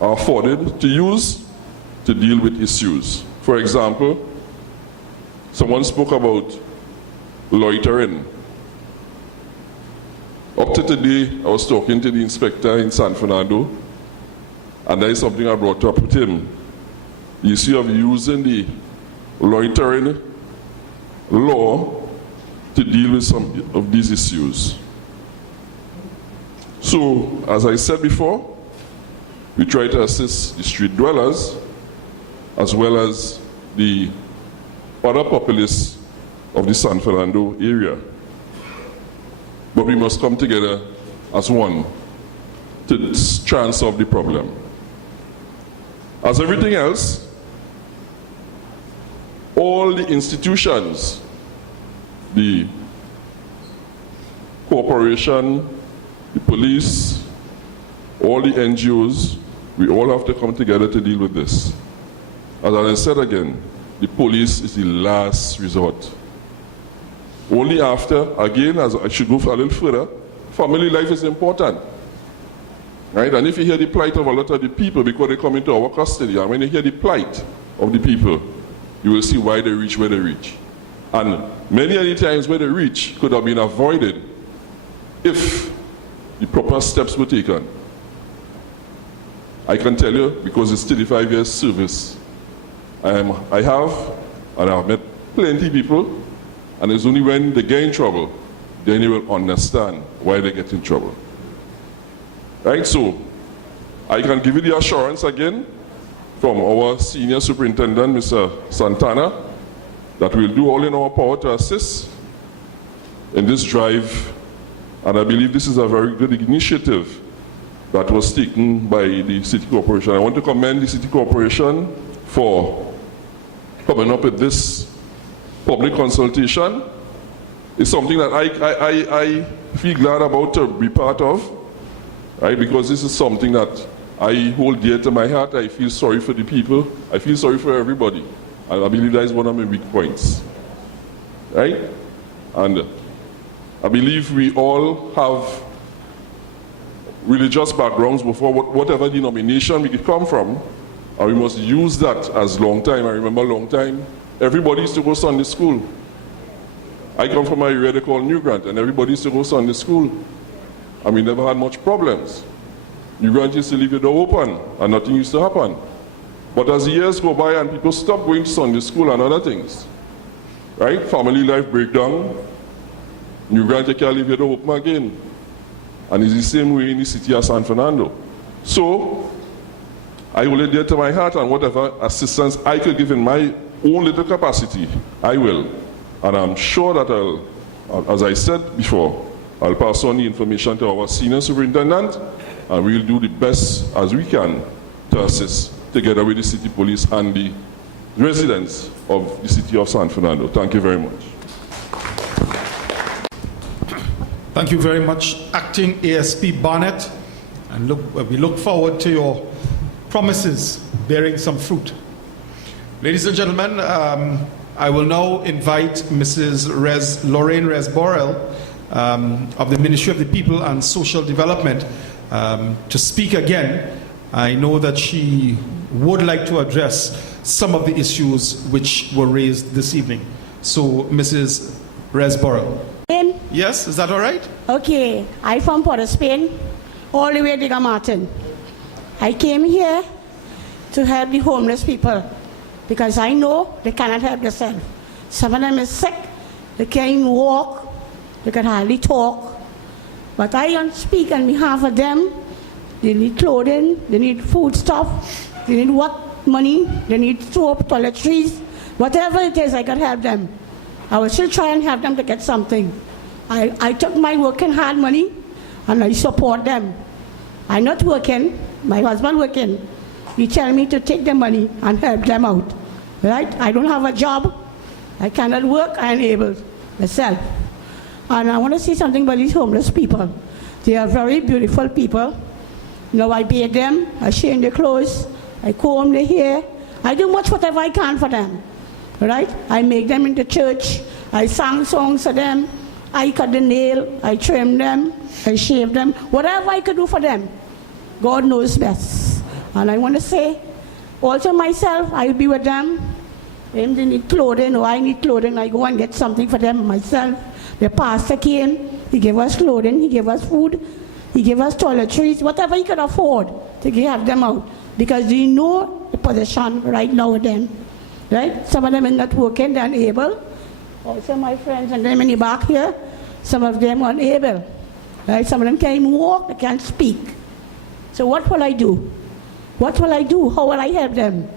are afforded to use to deal with issues. For example, someone spoke about loitering. Up to today, I was talking to the inspector in San Fernando, and that is something I brought up with him. The issue of using the loitering law to deal with some of these issues. So, as I said before, we try to assist the street dwellers as well as the other populace of the San Fernando area. But we must come together as one to try and solve the problem. As everything else, all the institutions, the corporation, the police, all the NGOs, we all have to come together to deal with this. As I said again, the police is the last resort. Only after, again, as I should go a little further, family life is important. Right? And if you hear the plight of a lot of the people because they come into our custody, and when you hear the plight of the people, you will see why they reach where they reach. And many times where they reach could have been avoided if the proper steps were taken. I can tell you, because it's 35 years service, I have met plenty of people, and it's only when they get in trouble, then you will understand why they get in trouble. Right, so I can give you the assurance again from our senior superintendent, Mr. Santana, that we'll do all in our power to assist in this drive, and I believe this is a very good initiative that was taken by the City Corporation. I want to commend the City Corporation for coming up with this public consultation. It's something that I feel glad about to be part of, right? Because this is something that I hold dear to my heart. I feel sorry for the people. I feel sorry for everybody. And I believe that is one of my weak points, right? And I believe we all have religious backgrounds before whatever denomination we come from, and we must use that as long time. I remember a long time, everybody used to go Sunday school. I come from an area they call New Grant, and everybody used to go Sunday school, and we never had much problems. New Grant used to leave the door open, and nothing used to happen. But as the years go by and people stop going to Sunday school and other things, right? Family life breakdown, New Grant they can't leave the door open again. And it's the same way in the city of San Fernando. So, I hold it dear to my heart, and whatever assistance I could give in my own little capacity, I will. And I'm sure that as I said before, I'll pass on the information to our senior superintendent, and we'll do the best as we can to assist together with the city police and the residents of the city of San Fernando. Thank you very much. Thank you very much, Acting ASP Barnett, and we look forward to your promises bearing some fruit. Ladies and gentlemen, I will now invite Mrs. Lorraine Rez-Borrell of the Ministry of the People and Social Development to speak again. I know that she would like to address some of the issues which were raised this evening. So, Mrs. Rez-Borrell. Yes, is that all right? Okay, I'm from Port of Spain, all the way to Digger Martin. I came here to help the homeless people because I know they cannot help themselves. Some of them is sick, they can't even walk, they can hardly talk. But I don't speak on behalf of them. They need clothing, they need food stuff, they need work money, they need soap, toiletries, whatever it is, I can help them. I will still try and help them to get something. I took my working hard money and I support them. I'm not working, my husband working. He tell me to take the money and help them out. Right? I don't have a job. I cannot work, I am able myself. And I want to say something about these homeless people. They are very beautiful people. You know, I bathe them, I change their clothes, I comb their hair. I do much whatever I can for them. Right? I make them into church, I sing songs for them, I cut the nail, I trim them, I shave them, whatever I could do for them. God knows best. And I want to say, also myself, I will be with them. If they need clothing or I need clothing, I go and get something for them myself. The pastor came, he gave us clothing, he gave us food, he gave us toiletries, whatever he could afford to have them out. Because we know the position right now with them. Right? Some of them are not working, they're unable. Also my friends and them in the back here, some of them are unable. Right? Some of them can't even walk, they can't speak. So what will I do? What will I do? How will I help them?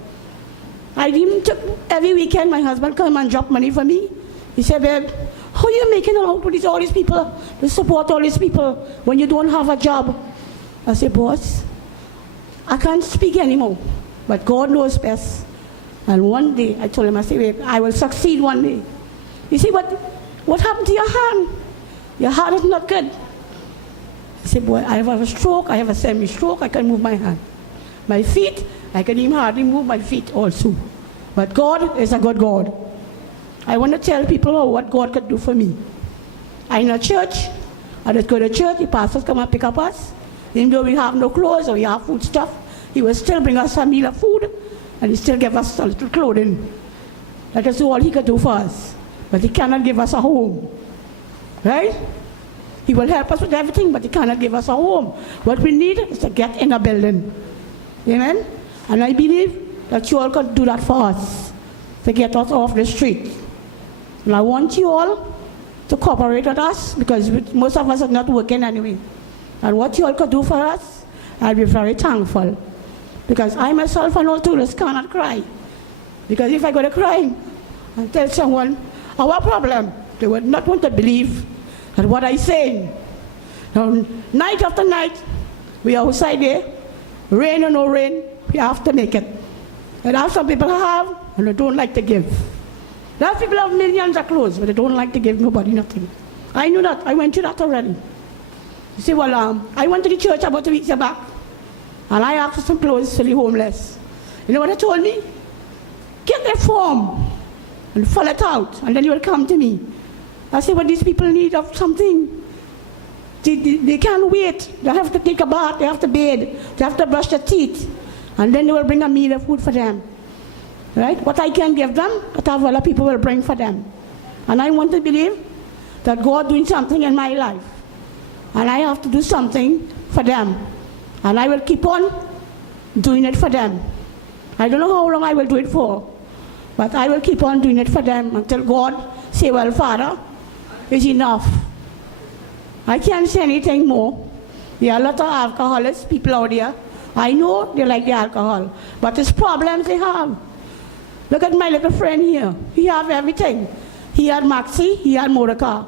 I even took, every weekend my husband come and drop money for me. He said, babe, how are you making it out with all these people, to support all these people when you don't have a job? I said, boss, I can't speak anymore, but God knows best. And one day I told him, I said, babe, I will succeed one day. You see, what happened to your hand? Your heart is not good. I said, boy, I have a stroke, I have a semi-stroke, I can move my hand. My feet, I can even hardly move my feet also. But God is a good God. I want to tell people what God could do for me. I'm in a church, I just go to church, the pastors come and pick up us. Even though we have no clothes or we have food stuff, he will still bring us a meal of food and he still give us a little clothing. That is all he could do for us. But he cannot give us a home. Right? He will help us with everything, but he cannot give us a home. What we need is to get in a building. Amen? And I believe that you all could do that for us, to get us off the street. And I want you all to cooperate with us, because most of us are not working anyway. And what you all could do for us, I'll be very thankful. Because I myself and all tourists cannot cry. Because if I go to cry and tell someone our problem, they would not want to believe that what I'm saying. Now, night after night, we are outside there, rain or no rain, we have to make it. And have some people have, and they don't like to give. There are people who have millions of clothes, but they don't like to give nobody nothing. I knew that. I went through that already. You see, well, I went to the church about 2 weeks back, and I asked for some clothes for the homeless. You know what they told me? Get a form and fill it out, and then you will come to me. I said, well, these people need of something. They can't wait. They have to take a bath, they have to bathe, they have to brush their teeth, and then they will bring a meal of food for them. Right? What I can give them, that other people will bring for them. And I want to believe that God doing something in my life. And I have to do something for them. And I will keep on doing it for them. I don't know how long I will do it for, but I will keep on doing it for them until God say, well, Father, it's enough. I can't say anything more. There are a lot of alcoholics, people out there. I know they like the alcohol, but it's problems they have. Look at my little friend here. He have everything. He had Maxi, he had motor car.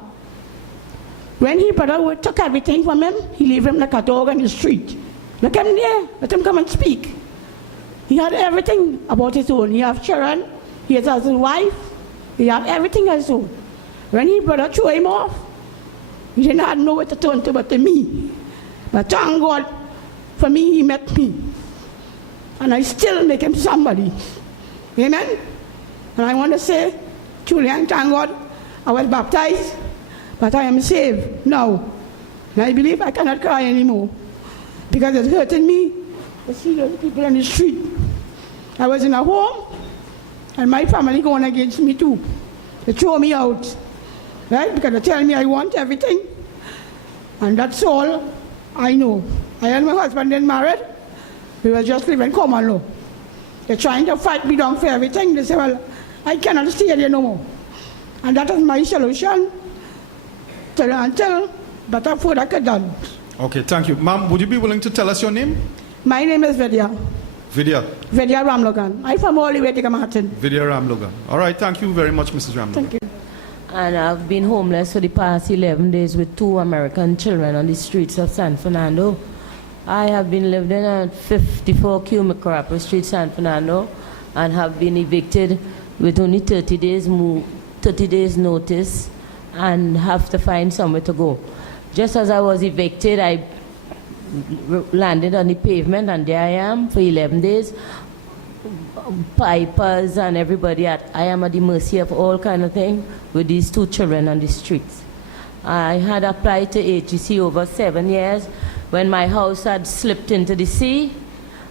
When his brother took everything from him, he leave him like a dog on the street. Look at him there, let him come and speak. He had everything about his own. He have children, he has his wife, he have everything his own. When his brother threw him off, he did not know what to turn to but to me. But thank God, for me, he met me. And I still make him somebody. Amen? And I want to say, Julian, thank God, I was baptized, but I am saved now. And I believe I cannot cry anymore, because it's hurting me to see those people on the street. I was in a home, and my family going against me too. They throw me out, right? Because they tell me I want everything. And that's all I know. I and my husband then married. We were just living common law. They're trying to fight me down for everything. They say, well, I cannot stay here no more. And that is my solution until better food I could done. Okay, thank you. Ma'am, would you be willing to tell us your name? My name is Vidya. Vidya. Vidya Ramlogan. I'm from all the way to Martin. Vidya Ramlogan. All right, thank you very much, Mrs. Ramlogan. Thank you. And I've been homeless for the past 11 days with 2 American children on the streets of San Fernando. I have been living at 54 Cumacrapa Street, San Fernando, and have been evicted with only 30 days notice, and have to find somewhere to go. Just as I was evicted, I landed on the pavement, and there I am for 11 days. Pipers and everybody, I am at the mercy of all kind of thing with these 2 children on the streets. I had applied to HEC over 7 years. When my house had slipped into the sea,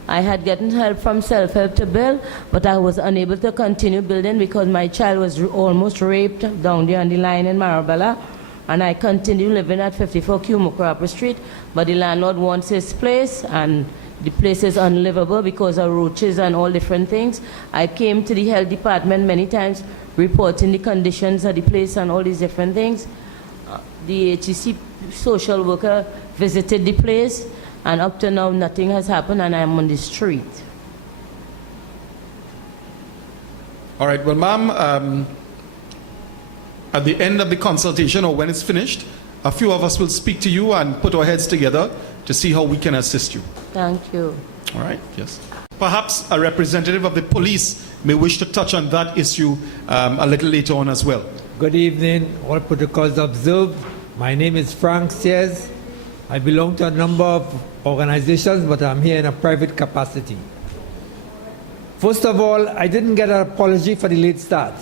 I had gotten help from self-help to build, but I was unable to continue building because my child was almost raped down there on the line in Marabella, and I continued living at 54 Cumacrapa Street, but the landlord wants his place, and the place is unlivable because of roaches and all different things. I came to the health department many times reporting the conditions of the place and all these different things. The HEC social worker visited the place, and up to now nothing has happened, and I'm on the street. All right, well, ma'am, at the end of the consultation, or when it's finished, a few of us will speak to you and put our heads together to see how we can assist you. Thank you. All right, yes. Perhaps a representative of the police may wish to touch on that issue a little later on as well. Good evening, all protocols observed. My name is Frank Sears. I belong to a number of organizations, but I'm here in a private capacity. First of all, I didn't get an apology for the late start.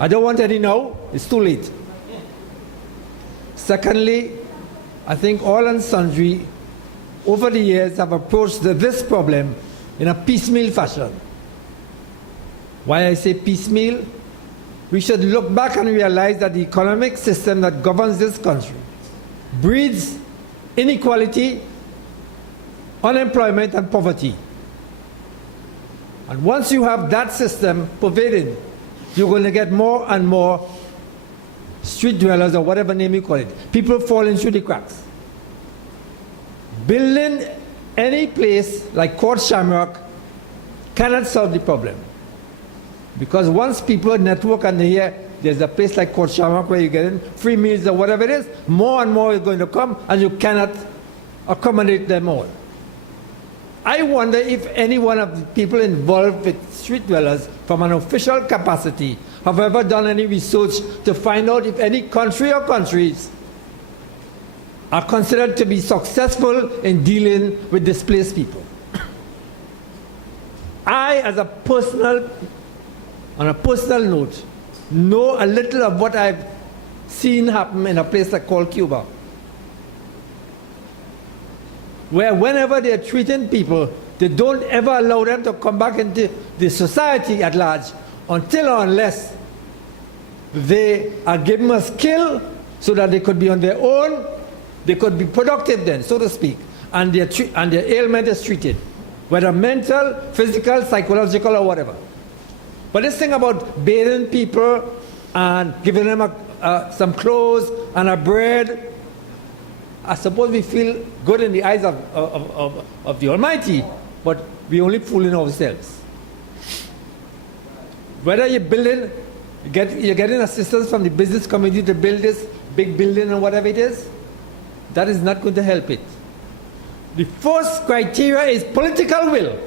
I don't want any now, it's too late. Secondly, I think all and sundry over the years have approached this problem in a piecemeal fashion. Why I say piecemeal? We should look back and realize that the economic system that governs this country breeds inequality, unemployment, and poverty. And once you have that system pervaded, you're going to get more and more street dwellers, or whatever name you call it. People falling through the cracks. Building any place like Court Shamrock cannot solve the problem. Because once people network and they hear there's a place like Court Shamrock where you get in free meals or whatever it is, more and more is going to come, and you cannot accommodate them all. I wonder if any one of the people involved with street dwellers from an official capacity have ever done any research to find out if any country or countries are considered to be successful in dealing with displaced people. I, as a personal, on a personal note, know a little of what I've seen happen in a place like called Cuba, where whenever they're treating people, they don't ever allow them to come back into the society at large until or unless they are given a skill so that they could be on their own, they could be productive then, so to speak, and their ailment is treated, whether mental, physical, psychological, or whatever. But this thing about bathing people and giving them some clothes and a bread, I suppose we feel good in the eyes of the Almighty, but we're only fooling ourselves. Whether you're building, you're getting assistance from the business community to build this big building or whatever it is, that is not going to help it. The first criteria is political will.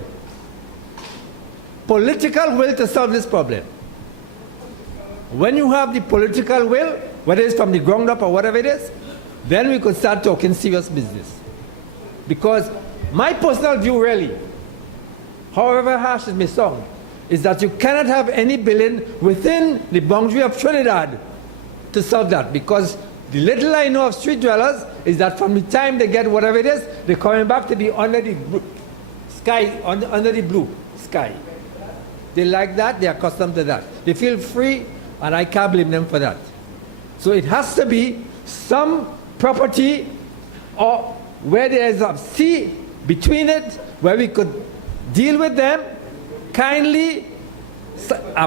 Political will to solve this problem. When you have the political will, whether it's from the ground up or whatever it is, then we could start talking serious business. Because my personal view really, however harsh it may sound, is that you cannot have any building within the boundary of Trinidad to solve that. Because the little I know of street dwellers is that from the time they get whatever it is, they're coming back to be under the sky, under the blue sky. They like that, they're accustomed to that. They feel free, and I can't blame them for that. So it has to be some property or where there is a sea between it, where we could deal with them kindly,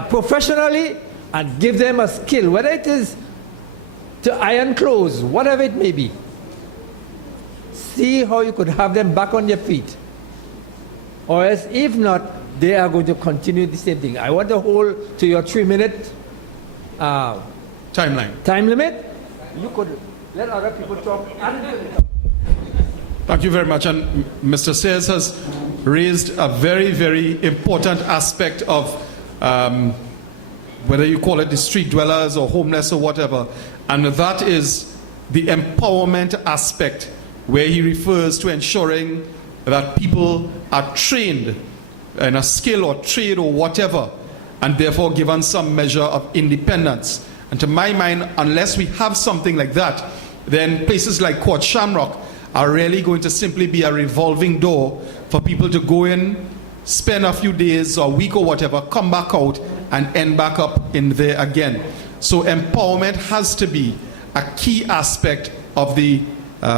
professionally, and give them a skill, whether it is to iron clothes, whatever it may be. See how you could have them back on their feet. Or else, if not, they are going to continue the same thing. I want to hold to your 3-minute time limit. You could let other people talk. Thank you very much. And Mr. Sayers has raised a very, very important aspect of whether you call it the street dwellers or homeless or whatever, and that is the empowerment aspect, where he refers to ensuring that people are trained in a skill or trade or whatever, and therefore given some measure of independence. And to my mind, unless we have something like that, then places like Court Shamrock are really going to simply be a revolving door for people to go in, spend a few days or a week or whatever, come back out and end back up in there again. So empowerment has to be a key aspect of the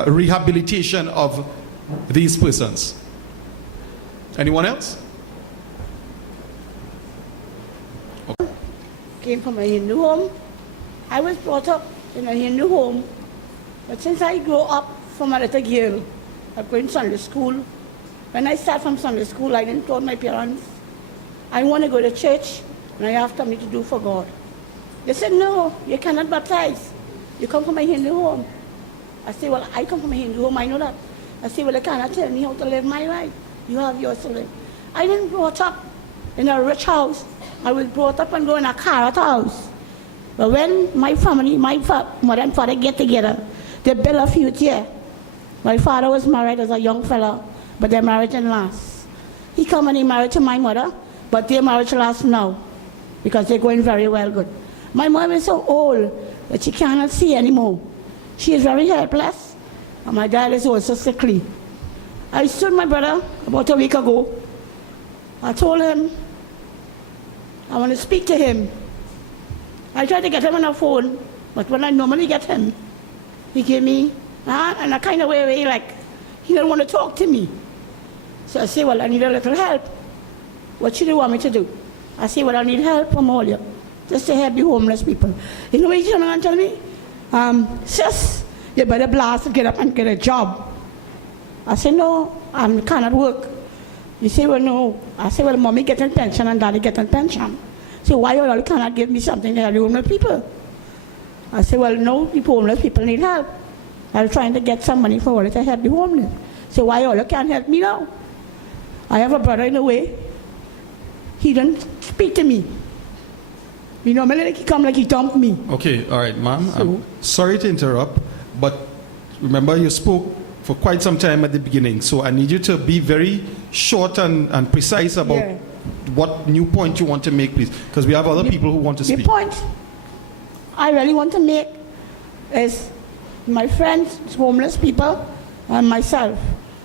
rehabilitation of these persons. Anyone else? Came from a Hindu home. I was brought up in a Hindu home, but since I grew up from a little girl, I went to Sunday school. When I started from Sunday school, I didn't tell my parents, I want to go to church, and I have something to do for God. They said, no, you cannot baptize. You come from a Hindu home. I said, well, I come from a Hindu home, I know that. I said, well, you cannot tell me how to live my life. You have yours to live. I didn't grow up in a rich house. I was brought up and go in a carrot house. But when my family, my mother and father get together, they built a feud here. My father was married as a young fella, but their marriage didn't last. He come and he married to my mother, but their marriage lasts now because they're going very well good. My mom is so old that she cannot see anymore. She is very helpless, and my dad is also sickly. I stood my brother about a week ago. I told him I want to speak to him. I tried to get him on the phone, but when I normally get him, he gave me And I kind of way like, he don't want to talk to me. So I say, well, I need a little help. What should you want me to do? I say, well, I need help from all you, just to help the homeless people. You know what he's going to tell me? Sis, you better blast and get up and get a job. I say, no, I cannot work. You say, well, no. I say, well, mommy getting pension and daddy getting pension. So why you all cannot give me something to help the homeless people? I say, well, no, the homeless people need help. I'm trying to get some money for all to help the homeless. So why all you can't help me now? I have a brother in the way. He didn't speak to me. You know, he come like he dumped me. Okay, all right, ma'am. I'm sorry to interrupt, but remember you spoke for quite some time at the beginning, so I need you to be very short and precise about what new point you want to make, please, because we have other people who want to speak. The point I really want to make is my friends, homeless people, and myself.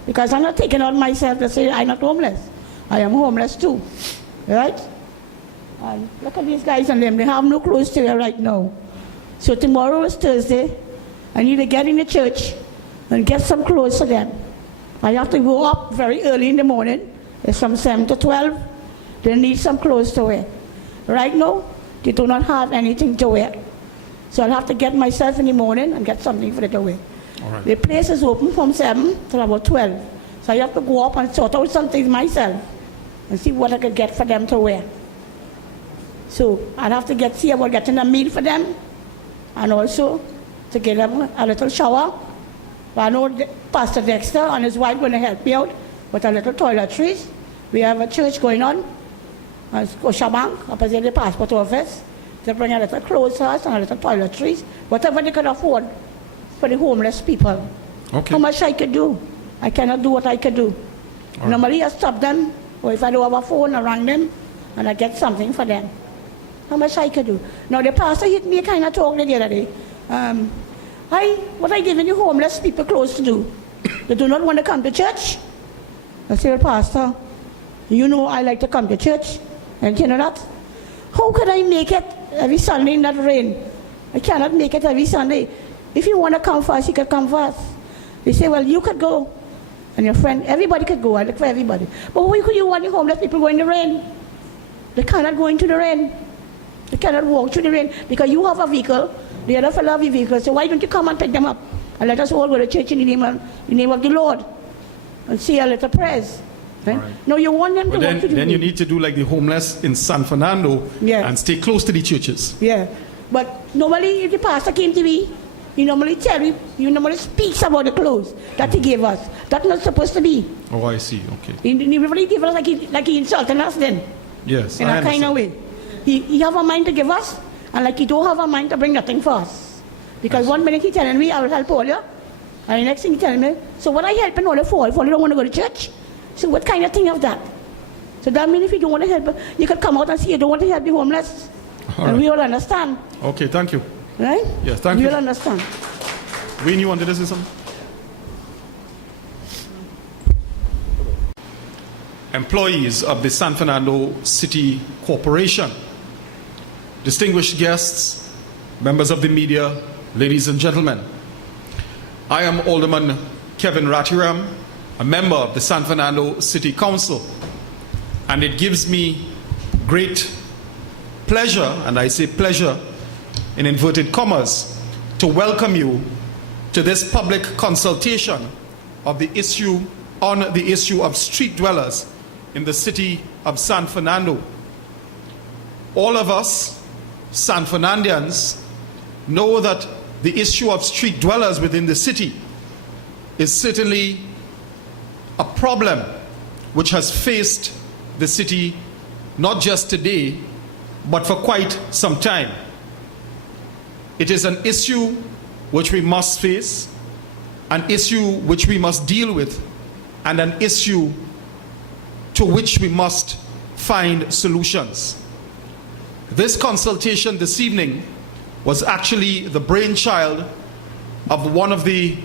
Because I'm not taking out myself to say I'm not homeless. I am homeless too. Right? And look at these guys on them. They have no clothes to wear right now. So tomorrow is Thursday. I need to get in the church and get some clothes for them. I have to go up very early in the morning. It's from 7 to 12. They need some clothes to wear. Right now, they do not have anything to wear. So I'll have to get myself in the morning and get something for them to wear. All right. The place is open from 7 to about 12. So I have to go up and sort out some things myself and see what I could get for them to wear. So I'll have to see about getting a meal for them and also to get them a little shower. I know Pastor Dexter and his wife going to help me out with a little toiletries. We have a church going on at Scotiabank, opposite the passport office, to bring a little clothes for us and a little toiletries, whatever they could afford for the homeless people. Okay. How much I could do? I cannot do what I could do. Normally I stop them, or if I don't have a phone, I ring them, and I get something for them. How much I could do? Now the pastor hit me kind of talk the other day. What I giving you homeless people clothes to do? They do not want to come to church? I say, well, Pastor, you know I like to come to church, and you know that? How could I make it every Sunday in that rain? I cannot make it every Sunday. If you want to come first, you could come first. They say, well, you could go, and your friend, everybody could go. I look for everybody. But why could you want the homeless people go in the rain? They cannot go into the rain. They cannot walk through the rain because you have a vehicle. The other fellow have a vehicle. So why don't you come and pick them up and let us all go to church in the name of the Lord and say a little prayers? Right? Right. No, you want them to walk through the rain. Then you need to do like the homeless in San Fernando and stay close to the churches. Yeah. But normally if the pastor came to me, he normally he normally speaks about the clothes that he gave us. That's not supposed to be. Oh, I see. Okay. He really gave us like he insulted us then. Yes, in a kind of way. He have a mind to give us, and like he don't have a mind to bring nothing for us. Because one minute he telling me, I will help all you, and the next thing he telling me, so what I helping all you for? If all you don't want to go to church? So what kind of thing of that? So that means if you don't want to help, you could come out and say you don't want to help the homeless. And we all understand. Okay, thank you. Right? Yes, thank you. We all understand. Wayne, you wanted to say something? Employees of the San Fernando City Corporation, distinguished guests, members of the media, ladies and gentlemen. I am Alderman Kevin Ratiram, a member of the San Fernando City Council, and it gives me great pleasure, and I say pleasure in inverted commas, to welcome you to this public consultation of the issue of street dwellers in the city of San Fernando. All of us, San Fernandians, know that the issue of street dwellers within the city is certainly a problem which has faced the city not just today, but for quite some time. It is an issue which we must face, an issue which we must deal with, and an issue to which we must find solutions. This consultation this evening was actually the brainchild of one of the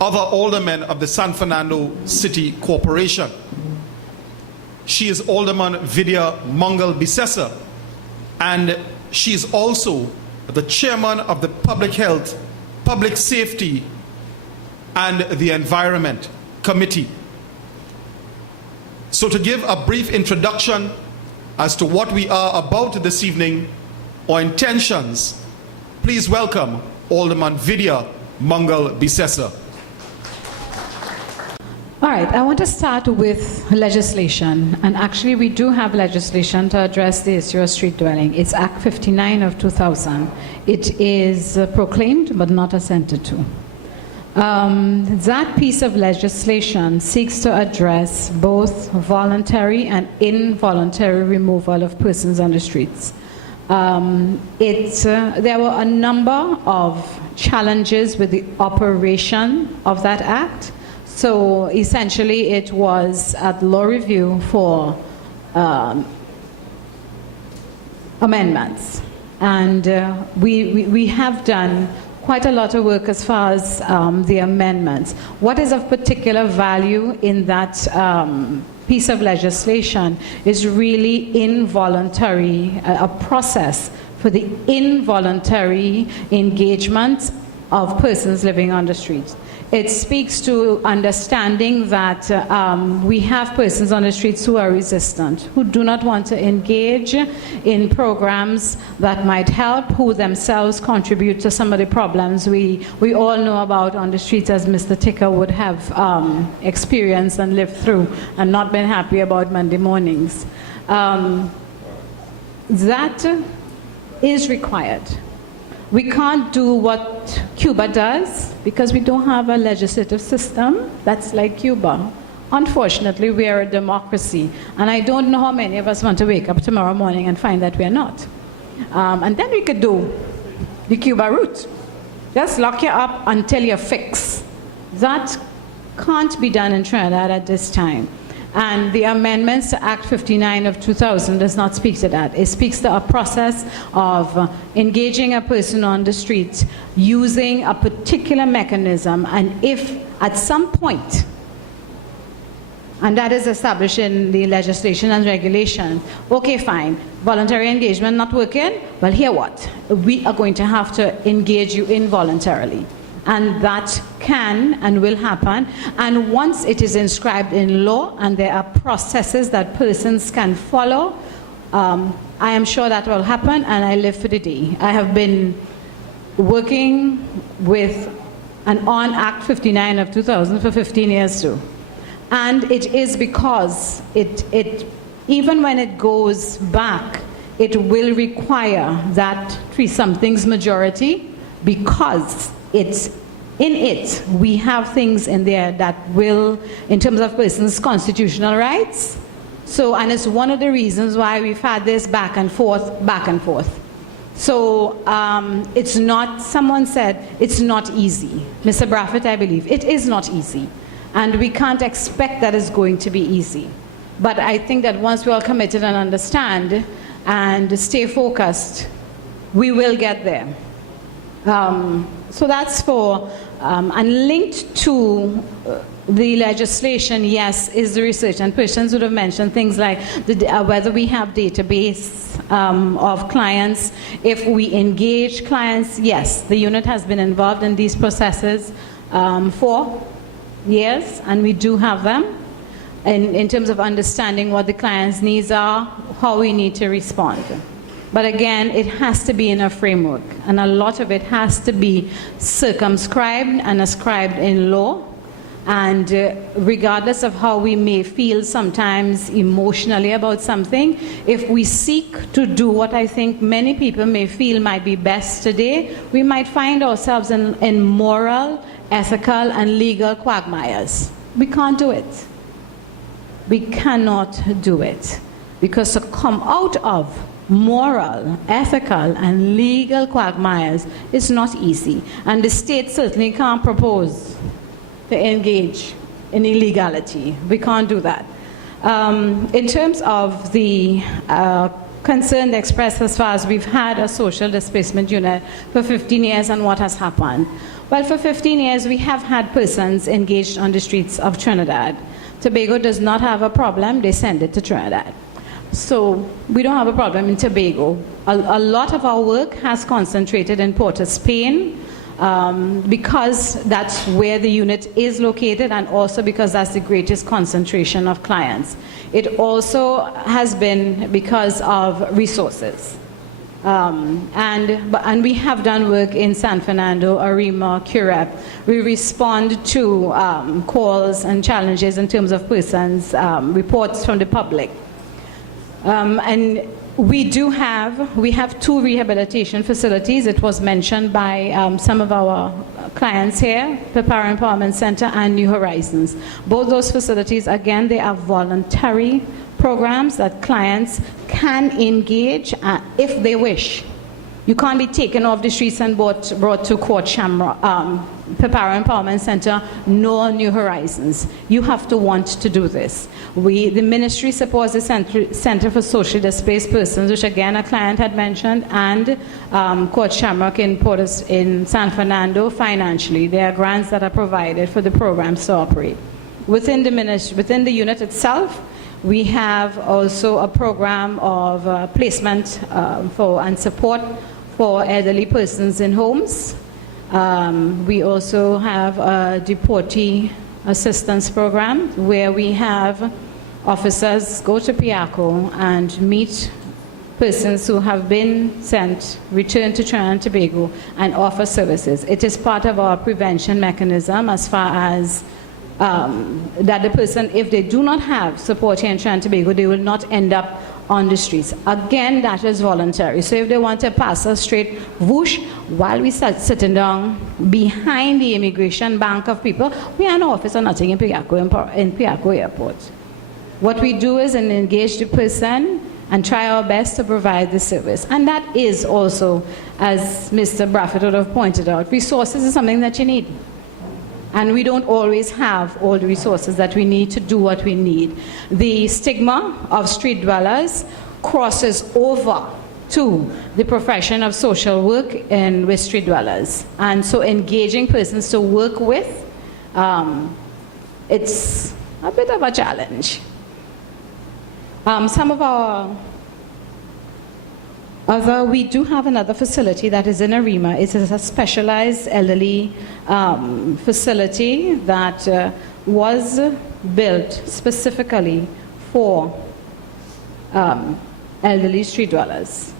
other aldermen of the San Fernando City Corporation. She is Alderman Vidya Mangal Bisesa, and she is also the chairman of the Public Health, Public Safety and the Environment Committee. So to give a brief introduction as to what we are about this evening, or intentions, please welcome Alderman Vidya Mangal Bisesa. All right, I want to start with legislation, and actually we do have legislation to address the issue of street dwelling. It's Act 59 of 2000. It is proclaimed but not assented to. That piece of legislation seeks to address both voluntary and involuntary removal of persons on the streets. There were a number of challenges with the operation of that act. So essentially it was at law review for amendments. And we have done quite a lot of work as far as the amendments. What is of particular value in that piece of legislation is really involuntary, a process for the involuntary engagement of persons living on the streets. It speaks to understanding that we have persons on the streets who are resistant, who do not want to engage in programs that might help, who themselves contribute to some of the problems we all know about on the streets, as Mr. Ticker would have experienced and lived through and not been happy about Monday mornings. That is required. We can't do what Cuba does because we don't have a legislative system that's like Cuba. Unfortunately, we are a democracy, and I don't know how many of us want to wake up tomorrow morning and find that we are not. And then we could do the Cuba route. Just lock you up until you fix. That can't be done in Trinidad at this time. And the amendments to Act 59 of 2000 does not speak to that. It speaks to a process of engaging a person on the street using a particular mechanism, and if at some point, and that is established in the legislation and regulation, okay, fine, voluntary engagement not working, well, here what? We are going to have to engage you involuntarily. And that can and will happen. And once it is inscribed in law and there are processes that persons can follow, I am sure that will happen, and I live for the day. I have been working with and on Act 59 of 2000 for 15 years too. And it is because it even when it goes back, it will require that 3-somethings majority, because we have things in there that will, in terms of persons' constitutional rights. So, and it's one of the reasons why we've had this back and forth. So, it's not, someone said, it's not easy. Mr. Braffett, I believe, it is not easy. And we can't expect that it's going to be easy. But I think that once we're all committed and understand and stay focused, we will get there. So that's for, and linked to the legislation, yes, is the research. And persons would have mentioned things like whether we have database of clients. If we engage clients, yes, the unit has been involved in these processes for years, and we do have them in terms of understanding what the client's needs are, how we need to respond. But again, it has to be in a framework, and a lot of it has to be circumscribed and ascribed in law. And regardless of how we may feel sometimes emotionally about something, if we seek to do what I think many people may feel might be best today, we might find ourselves in moral, ethical, and legal quagmires. We can't do it. We cannot do it. Because to come out of moral, ethical, and legal quagmires is not easy. And the state certainly can't propose to engage in illegality. We can't do that. In terms of the concern expressed as far as we've had a social displacement unit for 15 years and what has happened. Well, for 15 years we have had persons engaged on the streets of Trinidad. Tobago does not have a problem, they send it to Trinidad. So we don't have a problem in Tobago. A lot of our work has concentrated in Port of Spain, because that's where the unit is located and also because that's the greatest concentration of clients. It also has been because of resources. And we have done work in San Fernando, Arima, Curep. We respond to calls and challenges in terms of persons, reports from the public. And we have 2 rehabilitation facilities. It was mentioned by some of our clients here, Power Empowerment Center and New Horizons. Both those facilities, again, they are voluntary programs that clients can engage if they wish. You can't be taken off the streets and brought to Court Shamrock, Power Empowerment Center, nor New Horizons. You have to want to do this. The ministry supports the Center for Socially Displaced Persons, which again a client had mentioned, and Court Shamrock in San Fernando financially. There are grants that are provided for the programs to operate. Within the unit itself, we have also a program of placement and support for elderly persons in homes. We also have a deportee assistance program where we have officers go to Piaco and meet persons who have been returned to Trinidad and Tobago and offer services. It is part of our prevention mechanism as far as that the person, if they do not have support here in Trinidad and Tobago, they will not end up on the streets. Again, that is voluntary. So if they want to pass us straight, whoosh, while we start sitting down behind the immigration bank of people, we have no office or nothing in Piaco Airport. What we do is engage the person and try our best to provide the service. And that is also, as Mr. Braffett would have pointed out, resources is something that you need. And we don't always have all the resources that we need to do what we need. The stigma of street dwellers crosses over to the profession of social work with street dwellers. And so engaging persons to work with, it's a bit of a challenge. We do have another facility that is in Arima. It is a specialized elderly facility that was built specifically for elderly street dwellers.